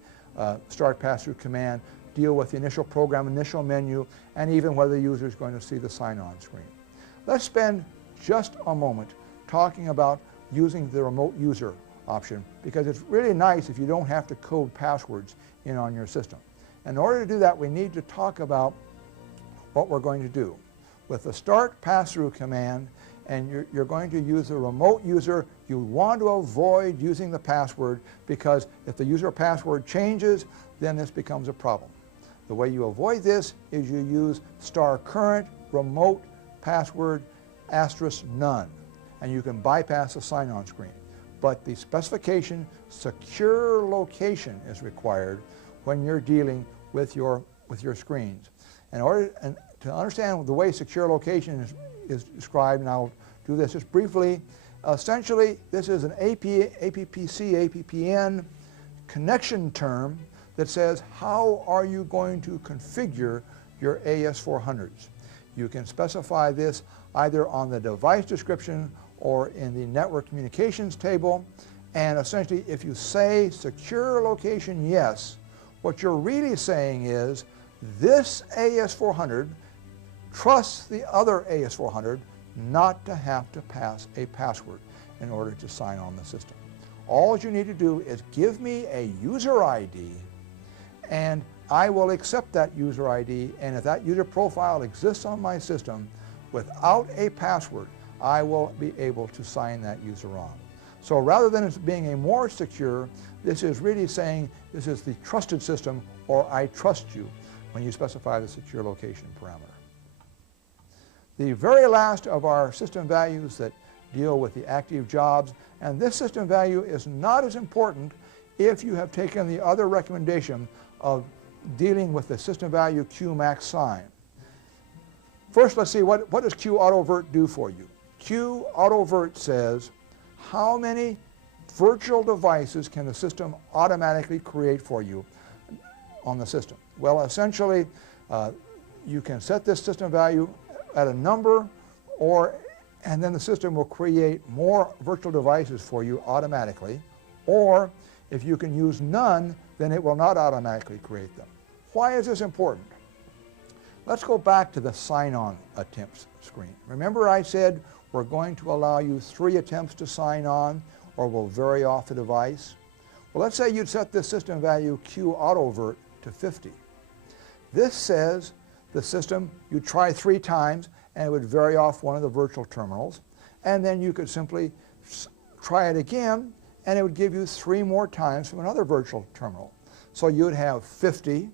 start pass-through command deal with the initial program, initial menu, and even whether the user is going to see the sign-on screen. Let's spend just a moment talking about using the remote user option, because it's really nice if you don't have to code passwords in on your system. In order to do that, we need to talk about what we're going to do. With the start pass-through command, and you're going to use the remote user, you want to avoid using the password, because if the user password changes, then this becomes a problem. The way you avoid this is you use *current remote password * none, and you can bypass the sign-on screen. But the specification secure location is required when you're dealing with your screens. In order to understand the way secure location is described, and I'll do this just briefly, essentially this is an APPC, APPN connection term that says how are you going to configure your AS400s. You can specify this either on the device description or in the network communications table, and essentially if you say secure location yes, what you're really saying is this AS400 trusts the other AS400 not to have to pass a password in order to sign on the system. All you need to do is give me a user ID, and I will accept that user ID, and if that user profile exists on my system without a password, I will be able to sign that user on. So rather than it being a more secure, this is really saying this is the trusted system, or I trust you, when you specify the secure location parameter. The very last of our system values that deal with the active jobs, and this system value is not as important if you have taken the other recommendation of dealing with the system value QMax sign. First, let's see what does QAutoVert do for you. QAutoVert says how many virtual devices can the system automatically create for you on the system. Well, essentially, you can set this system value at a number, and then the system will create more virtual devices for you automatically, or if you can use none, then it will not automatically create them. Why is this important? Let's go back to the sign-on attempts screen. Remember I said we're going to allow you 3 attempts to sign on, or we'll vary off the device. Well, let's say you'd set this system value QAutoVert to 50. This says the system, you'd try 3 times, and it would vary off one of the virtual terminals, and then you could simply try it again, and it would give you 3 more times from another virtual terminal. So you'd have 50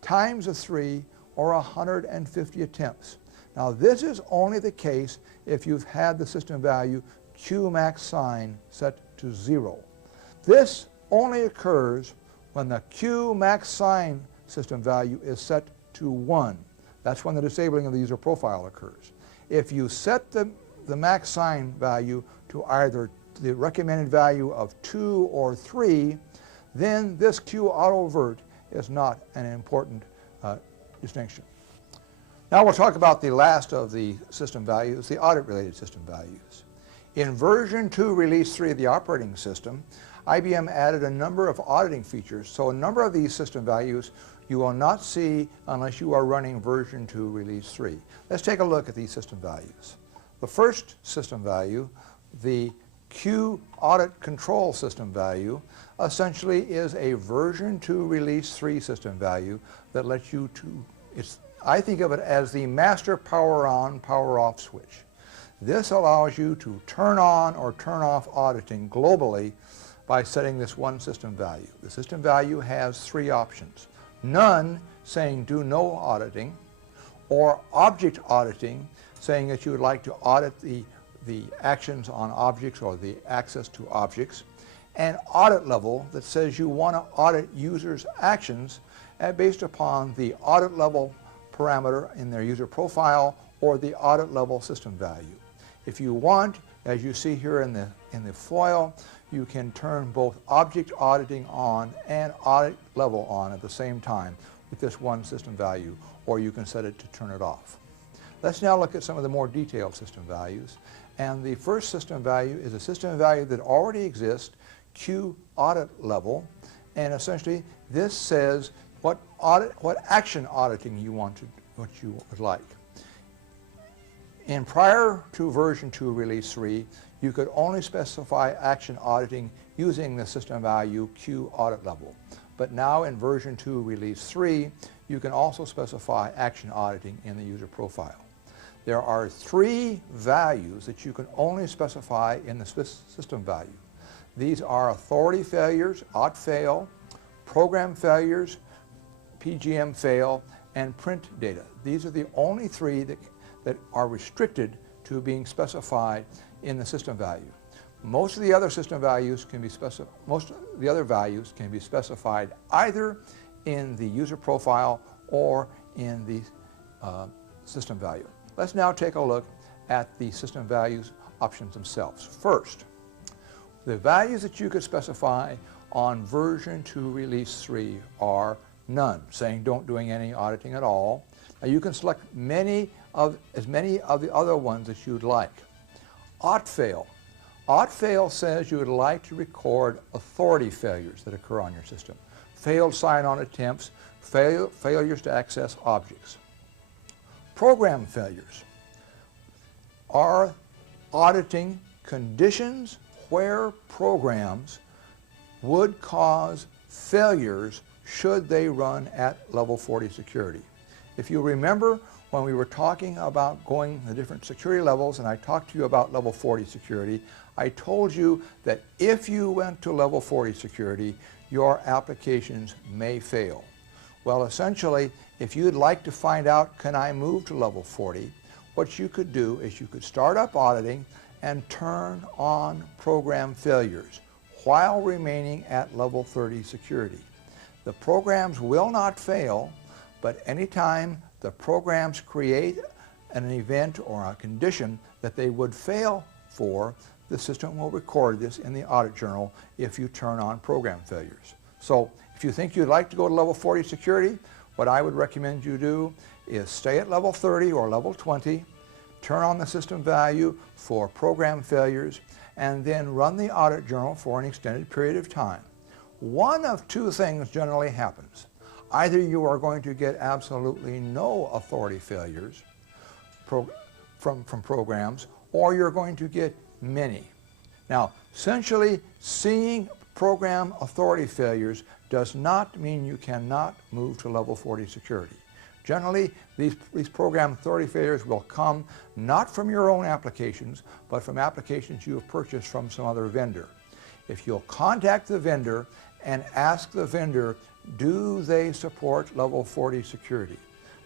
times a 3, or 150 attempts. Now this is only the case if you've had the system value QMax sign set to 0. This only occurs when the QMax sign system value is set to 1. That's when the disabling of the user profile occurs. If you set the max sign value to either the recommended value of 2 or 3, then this QAutoVert is not an important distinction. Now we'll talk about the last of the system values, the audit-related system values. In version 2, release 3 of the operating system, IBM added a number of auditing features, so a number of these system values you will not see unless you are running version 2, release 3. Let's take a look at these system values. The first system value, the Q audit control system value, essentially is a version 2, release 3 system value that lets you I think of it as the master power on, power off switch. This allows you to turn on or turn off auditing globally by setting this one system value. The system value has 3 options. None, saying do no auditing, or object auditing, saying that you would like to audit the actions on objects or the access to objects, and audit level that says you want to audit users' actions based upon the audit level parameter in their user profile or the audit level system value. If you want, As you see here in the foil, you can turn both object auditing on and audit level on at the same time with this one system value, or you can set it to turn it off. Let's now look at some of the more detailed system values. And the first system value is a system value that already exists, Q audit level, and essentially this says what action auditing you want to, what you would like. In prior to version 2 release 3, you could only specify action auditing using the system value Q audit level. But now in version 2 release 3, you can also specify action auditing in the user profile. There are 3 values that you can only specify in the system value. These are authority failures, auth fail, program failures, PGM fail, and print data. These are the only 3 that are restricted to being specified in the system value. Most of the other system values can be specified either in the user profile or in the system value. Let's now take a look at the system values options themselves. First, the values that you could specify on version 2 release 3 are none, saying don't doing any auditing at all. Now you can select as many of the other ones as you'd like. Auth fail. Auth fail says you would like to record authority failures that occur on your system. Failed sign-on attempts, failures to access objects. Program failures are auditing conditions where programs would cause failures should they run at level 40 security. If you remember when we were talking about going the different security levels and I talked to you about level 40 security, I told you that if you went to level 40 security, your applications may fail. Well, essentially, if you'd like to find out, can I move to level 40, what you could do is you could start up auditing and turn on program failures while remaining at level 30 security. The programs will not fail, but anytime the programs create an event or a condition that they would fail for, the system will record this in the audit journal if you turn on program failures. So if you think you'd like to go to level 40 security, what I would recommend you do is stay at level 30 or level 20, turn on the system value for program failures, and then run the audit journal for an extended period of time. One of 2 things generally happens. Either you are going to get absolutely no authority failures from programs, or you're going to get many. Now, essentially, seeing program authority failures does not mean you cannot move to level 40 security. Generally, these program authority failures will come not from your own applications, but from applications you have purchased from some other vendor. If you'll contact the vendor and ask the vendor, do they support level 40 security?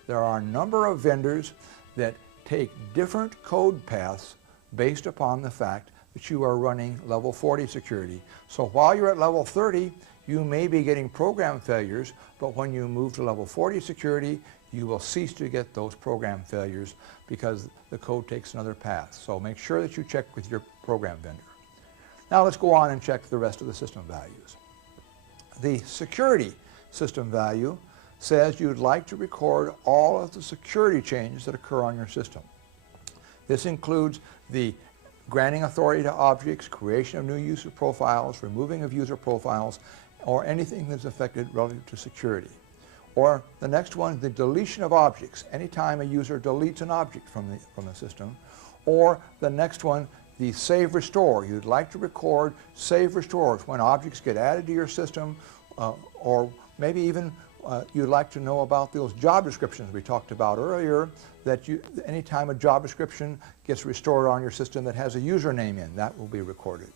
There are a number of vendors that take different code paths based upon the fact that you are running level 40 security. So while you're at level 30, you may be getting program failures, but when you move to level 40 security, you will cease to get those program failures because the code takes another path. So make sure that you check with your program vendor. Now let's go on and check the rest of the system values. The security system value says you'd like to record all of the security changes that occur on your system. This includes the granting authority to objects, creation of new user profiles, removing of user profiles, or anything that's affected relative to security. Or the next one, the deletion of objects, anytime a user deletes an object from the system. Or the next one, the save restore. You'd like to record save restores when objects get added to your system, or maybe even you'd like to know about those job descriptions we talked about earlier, that anytime a job description gets restored on your system that has a username in, that will be recorded.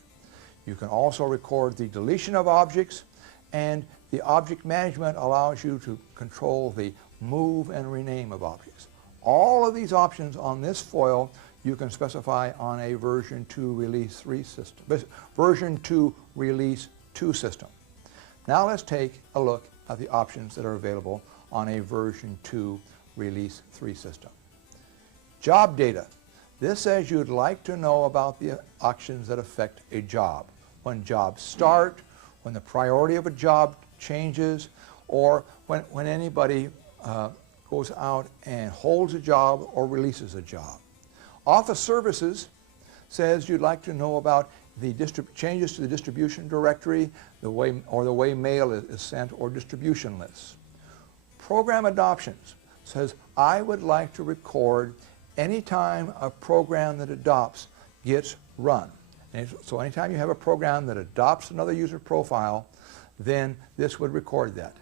You can also record the deletion of objects, and the object management allows you to control the move and rename of objects. All of these options on this foil you can specify on a version 2 release 3 system, version 2 release 2 system. Now let's take a look at the options that are available on a version 2 release 3 system. Job data. This says you'd like to know about the actions that affect a job. When jobs start, when the priority of a job changes, or when anybody goes out and holds a job or releases a job. Office Services says you'd like to know about the changes to the distribution directory, the way mail is sent, or distribution lists. Program Adoptions says I would like to record any time a program that adopts gets run. And so anytime you have a program that adopts another user profile, then this would record that.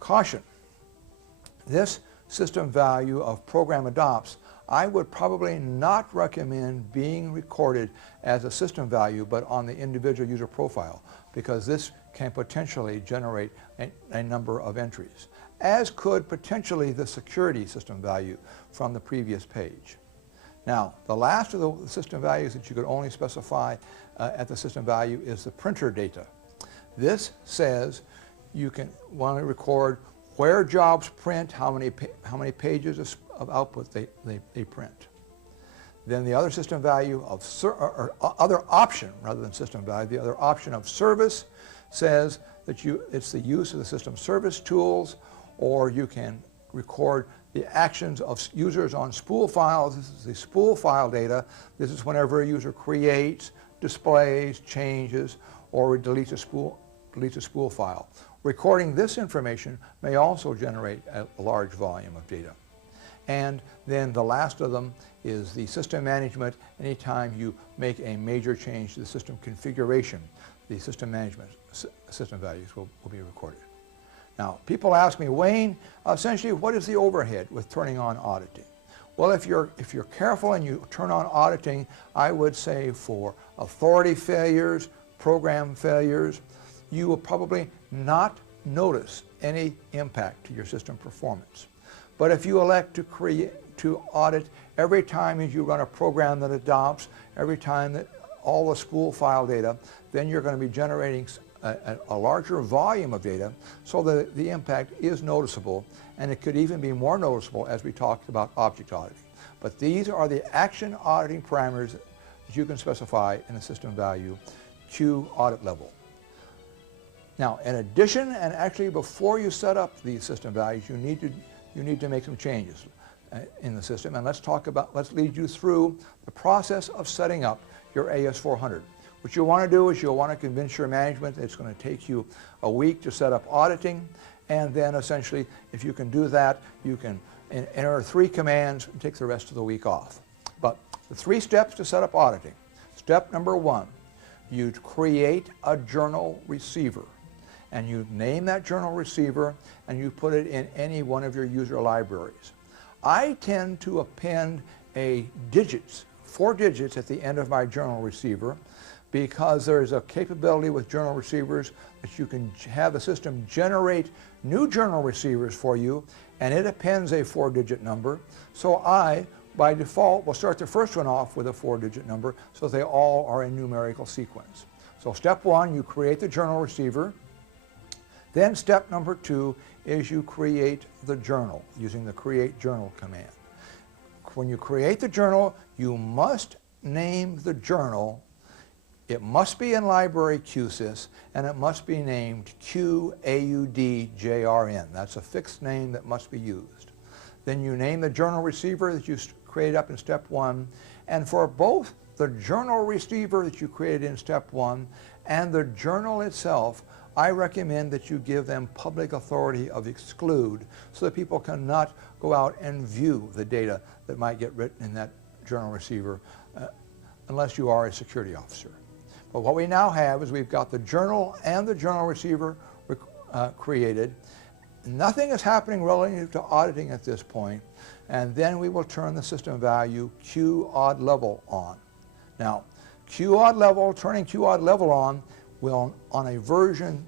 Caution. This system value of program adopts, I would probably not recommend being recorded as a system value but on the individual user profile, because this can potentially generate a number of entries, as could potentially the security system value from the previous page. Now, the last of the system values that you could only specify at the system value is the printer data. This says you can want to record where jobs print, how many pages of output they print. Then the other system value of, or other option rather than system value, the other option of service says that it's the use of the system service tools, or you can record the actions of users on spool files. This is the spool file data. This is whenever a user creates, displays, changes, or deletes a spool file. Recording this information may also generate a large volume of data. And then the last of them is the system management. Anytime you make a major change to the system configuration, the system management system values will be recorded. Now, people ask me, Wayne, essentially what is the overhead with turning on auditing? Well, if you're careful and you turn on auditing, I would say for authority failures, program failures, you will probably not notice any impact to your system performance. But if you elect to audit every time you run a program that adopts, every time that all the spool file data, then you're going to be generating a larger volume of data, so that the impact is noticeable, and it could even be more noticeable as we talked about object auditing. But these are the action auditing parameters that you can specify in a system value Q audit level. Now, in addition, and actually before you set up these system values, you need to make some changes in the system, and let's lead you through the process of setting up your AS400. What you want to do is you'll want to convince your management that it's going to take you a week to set up auditing, and then essentially if you can do that, you can enter 3 commands and take the rest of the week off. But the 3 steps to set up auditing. Step number 1, you create a journal receiver, and you name that journal receiver and you put it in any one of your user libraries. I tend to append 4 digits at the end of my journal receiver, because there's a capability with journal receivers that you can have the system generate new journal receivers for you, and it appends a 4-digit number. So I, by default, will start the first one off with a 4-digit number, so they all are in numerical sequence. So step 1, you create the journal receiver. Then step number 2 is you create the journal using the create journal command. When you create the journal, you must name the journal. It must be in library QSYS, and it must be named QAUDJRN. That's a fixed name that must be used. Then you name the journal receiver that you created up in step 1, and for both the journal receiver that you created in step 1 and the journal itself, I recommend that you give them public authority of exclude, so that people cannot go out and view the data that might get written in that journal receiver unless you are a security officer. But what we now have is we've got the journal and the journal receiver created. Nothing is happening relative to auditing at this point, and then we will turn the system value QAud level on. Now, QAud level, turning QAud level on, will, on a version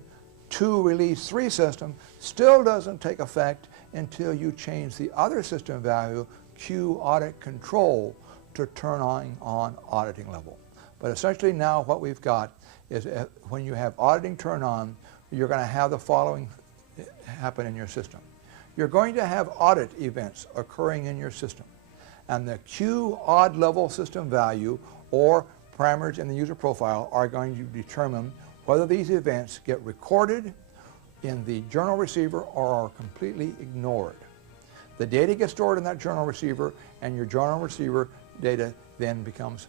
2 release 3 system, still doesn't take effect until you change the other system value, QAudit control, to turn on auditing level. But essentially now what we've got is when you have auditing turn on, you're going to have the following happen in your system. You're going to have audit events occurring in your system. And the Q odd level system value or parameters in the user profile are going to determine whether these events get recorded in the journal receiver or are completely ignored. The data gets stored in that journal receiver, and your journal receiver data then becomes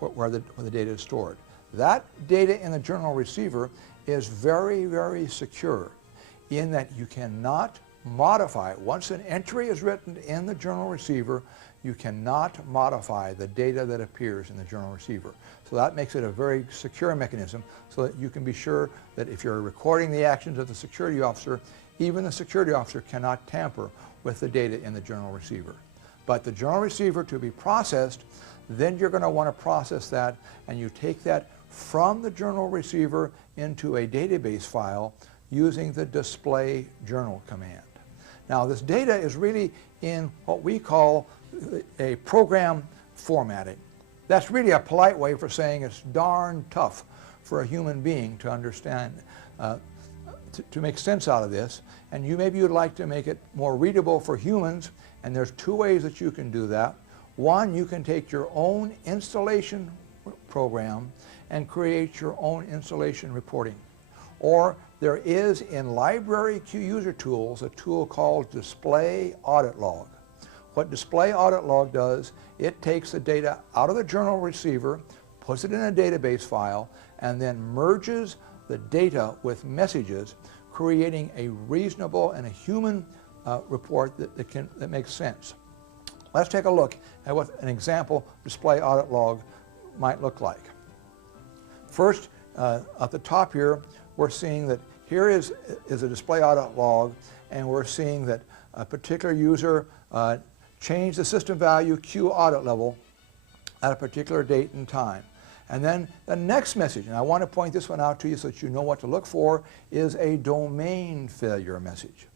where the data is stored. That data in the journal receiver is very, very secure in that you cannot modify it. Once an entry is written in the journal receiver, you cannot modify the data that appears in the journal receiver. So that makes it a very secure mechanism so that you can be sure that if you're recording the actions of the security officer, even the security officer cannot tamper with the data in the journal receiver. But the journal receiver to be processed, then you're going to want to process that, and you take that from the journal receiver into a database file using the display journal command. Now this data is really in what we call a program formatting. That's really a polite way for saying it's darn tough for a human being to understand, to make sense out of this. And maybe you'd like to make it more readable for humans, and there's two ways that you can do that. One, you can take your own installation program and create your own installation reporting. Or there is in Library Q User Tools a tool called Display Audit Log. What Display Audit Log does, it takes the data out of the journal receiver, puts it in a database file, and then merges the data with messages, creating a reasonable and a human report that makes sense. Let's take a look at what an example Display Audit Log might look like. First, at the top here, we're seeing that here is a display audit log, and we're seeing that a particular user changed the system value Q audit level at a particular date and time. And then the next message, and I want to point this one out to you so that you know what to look for, is a domain failure message.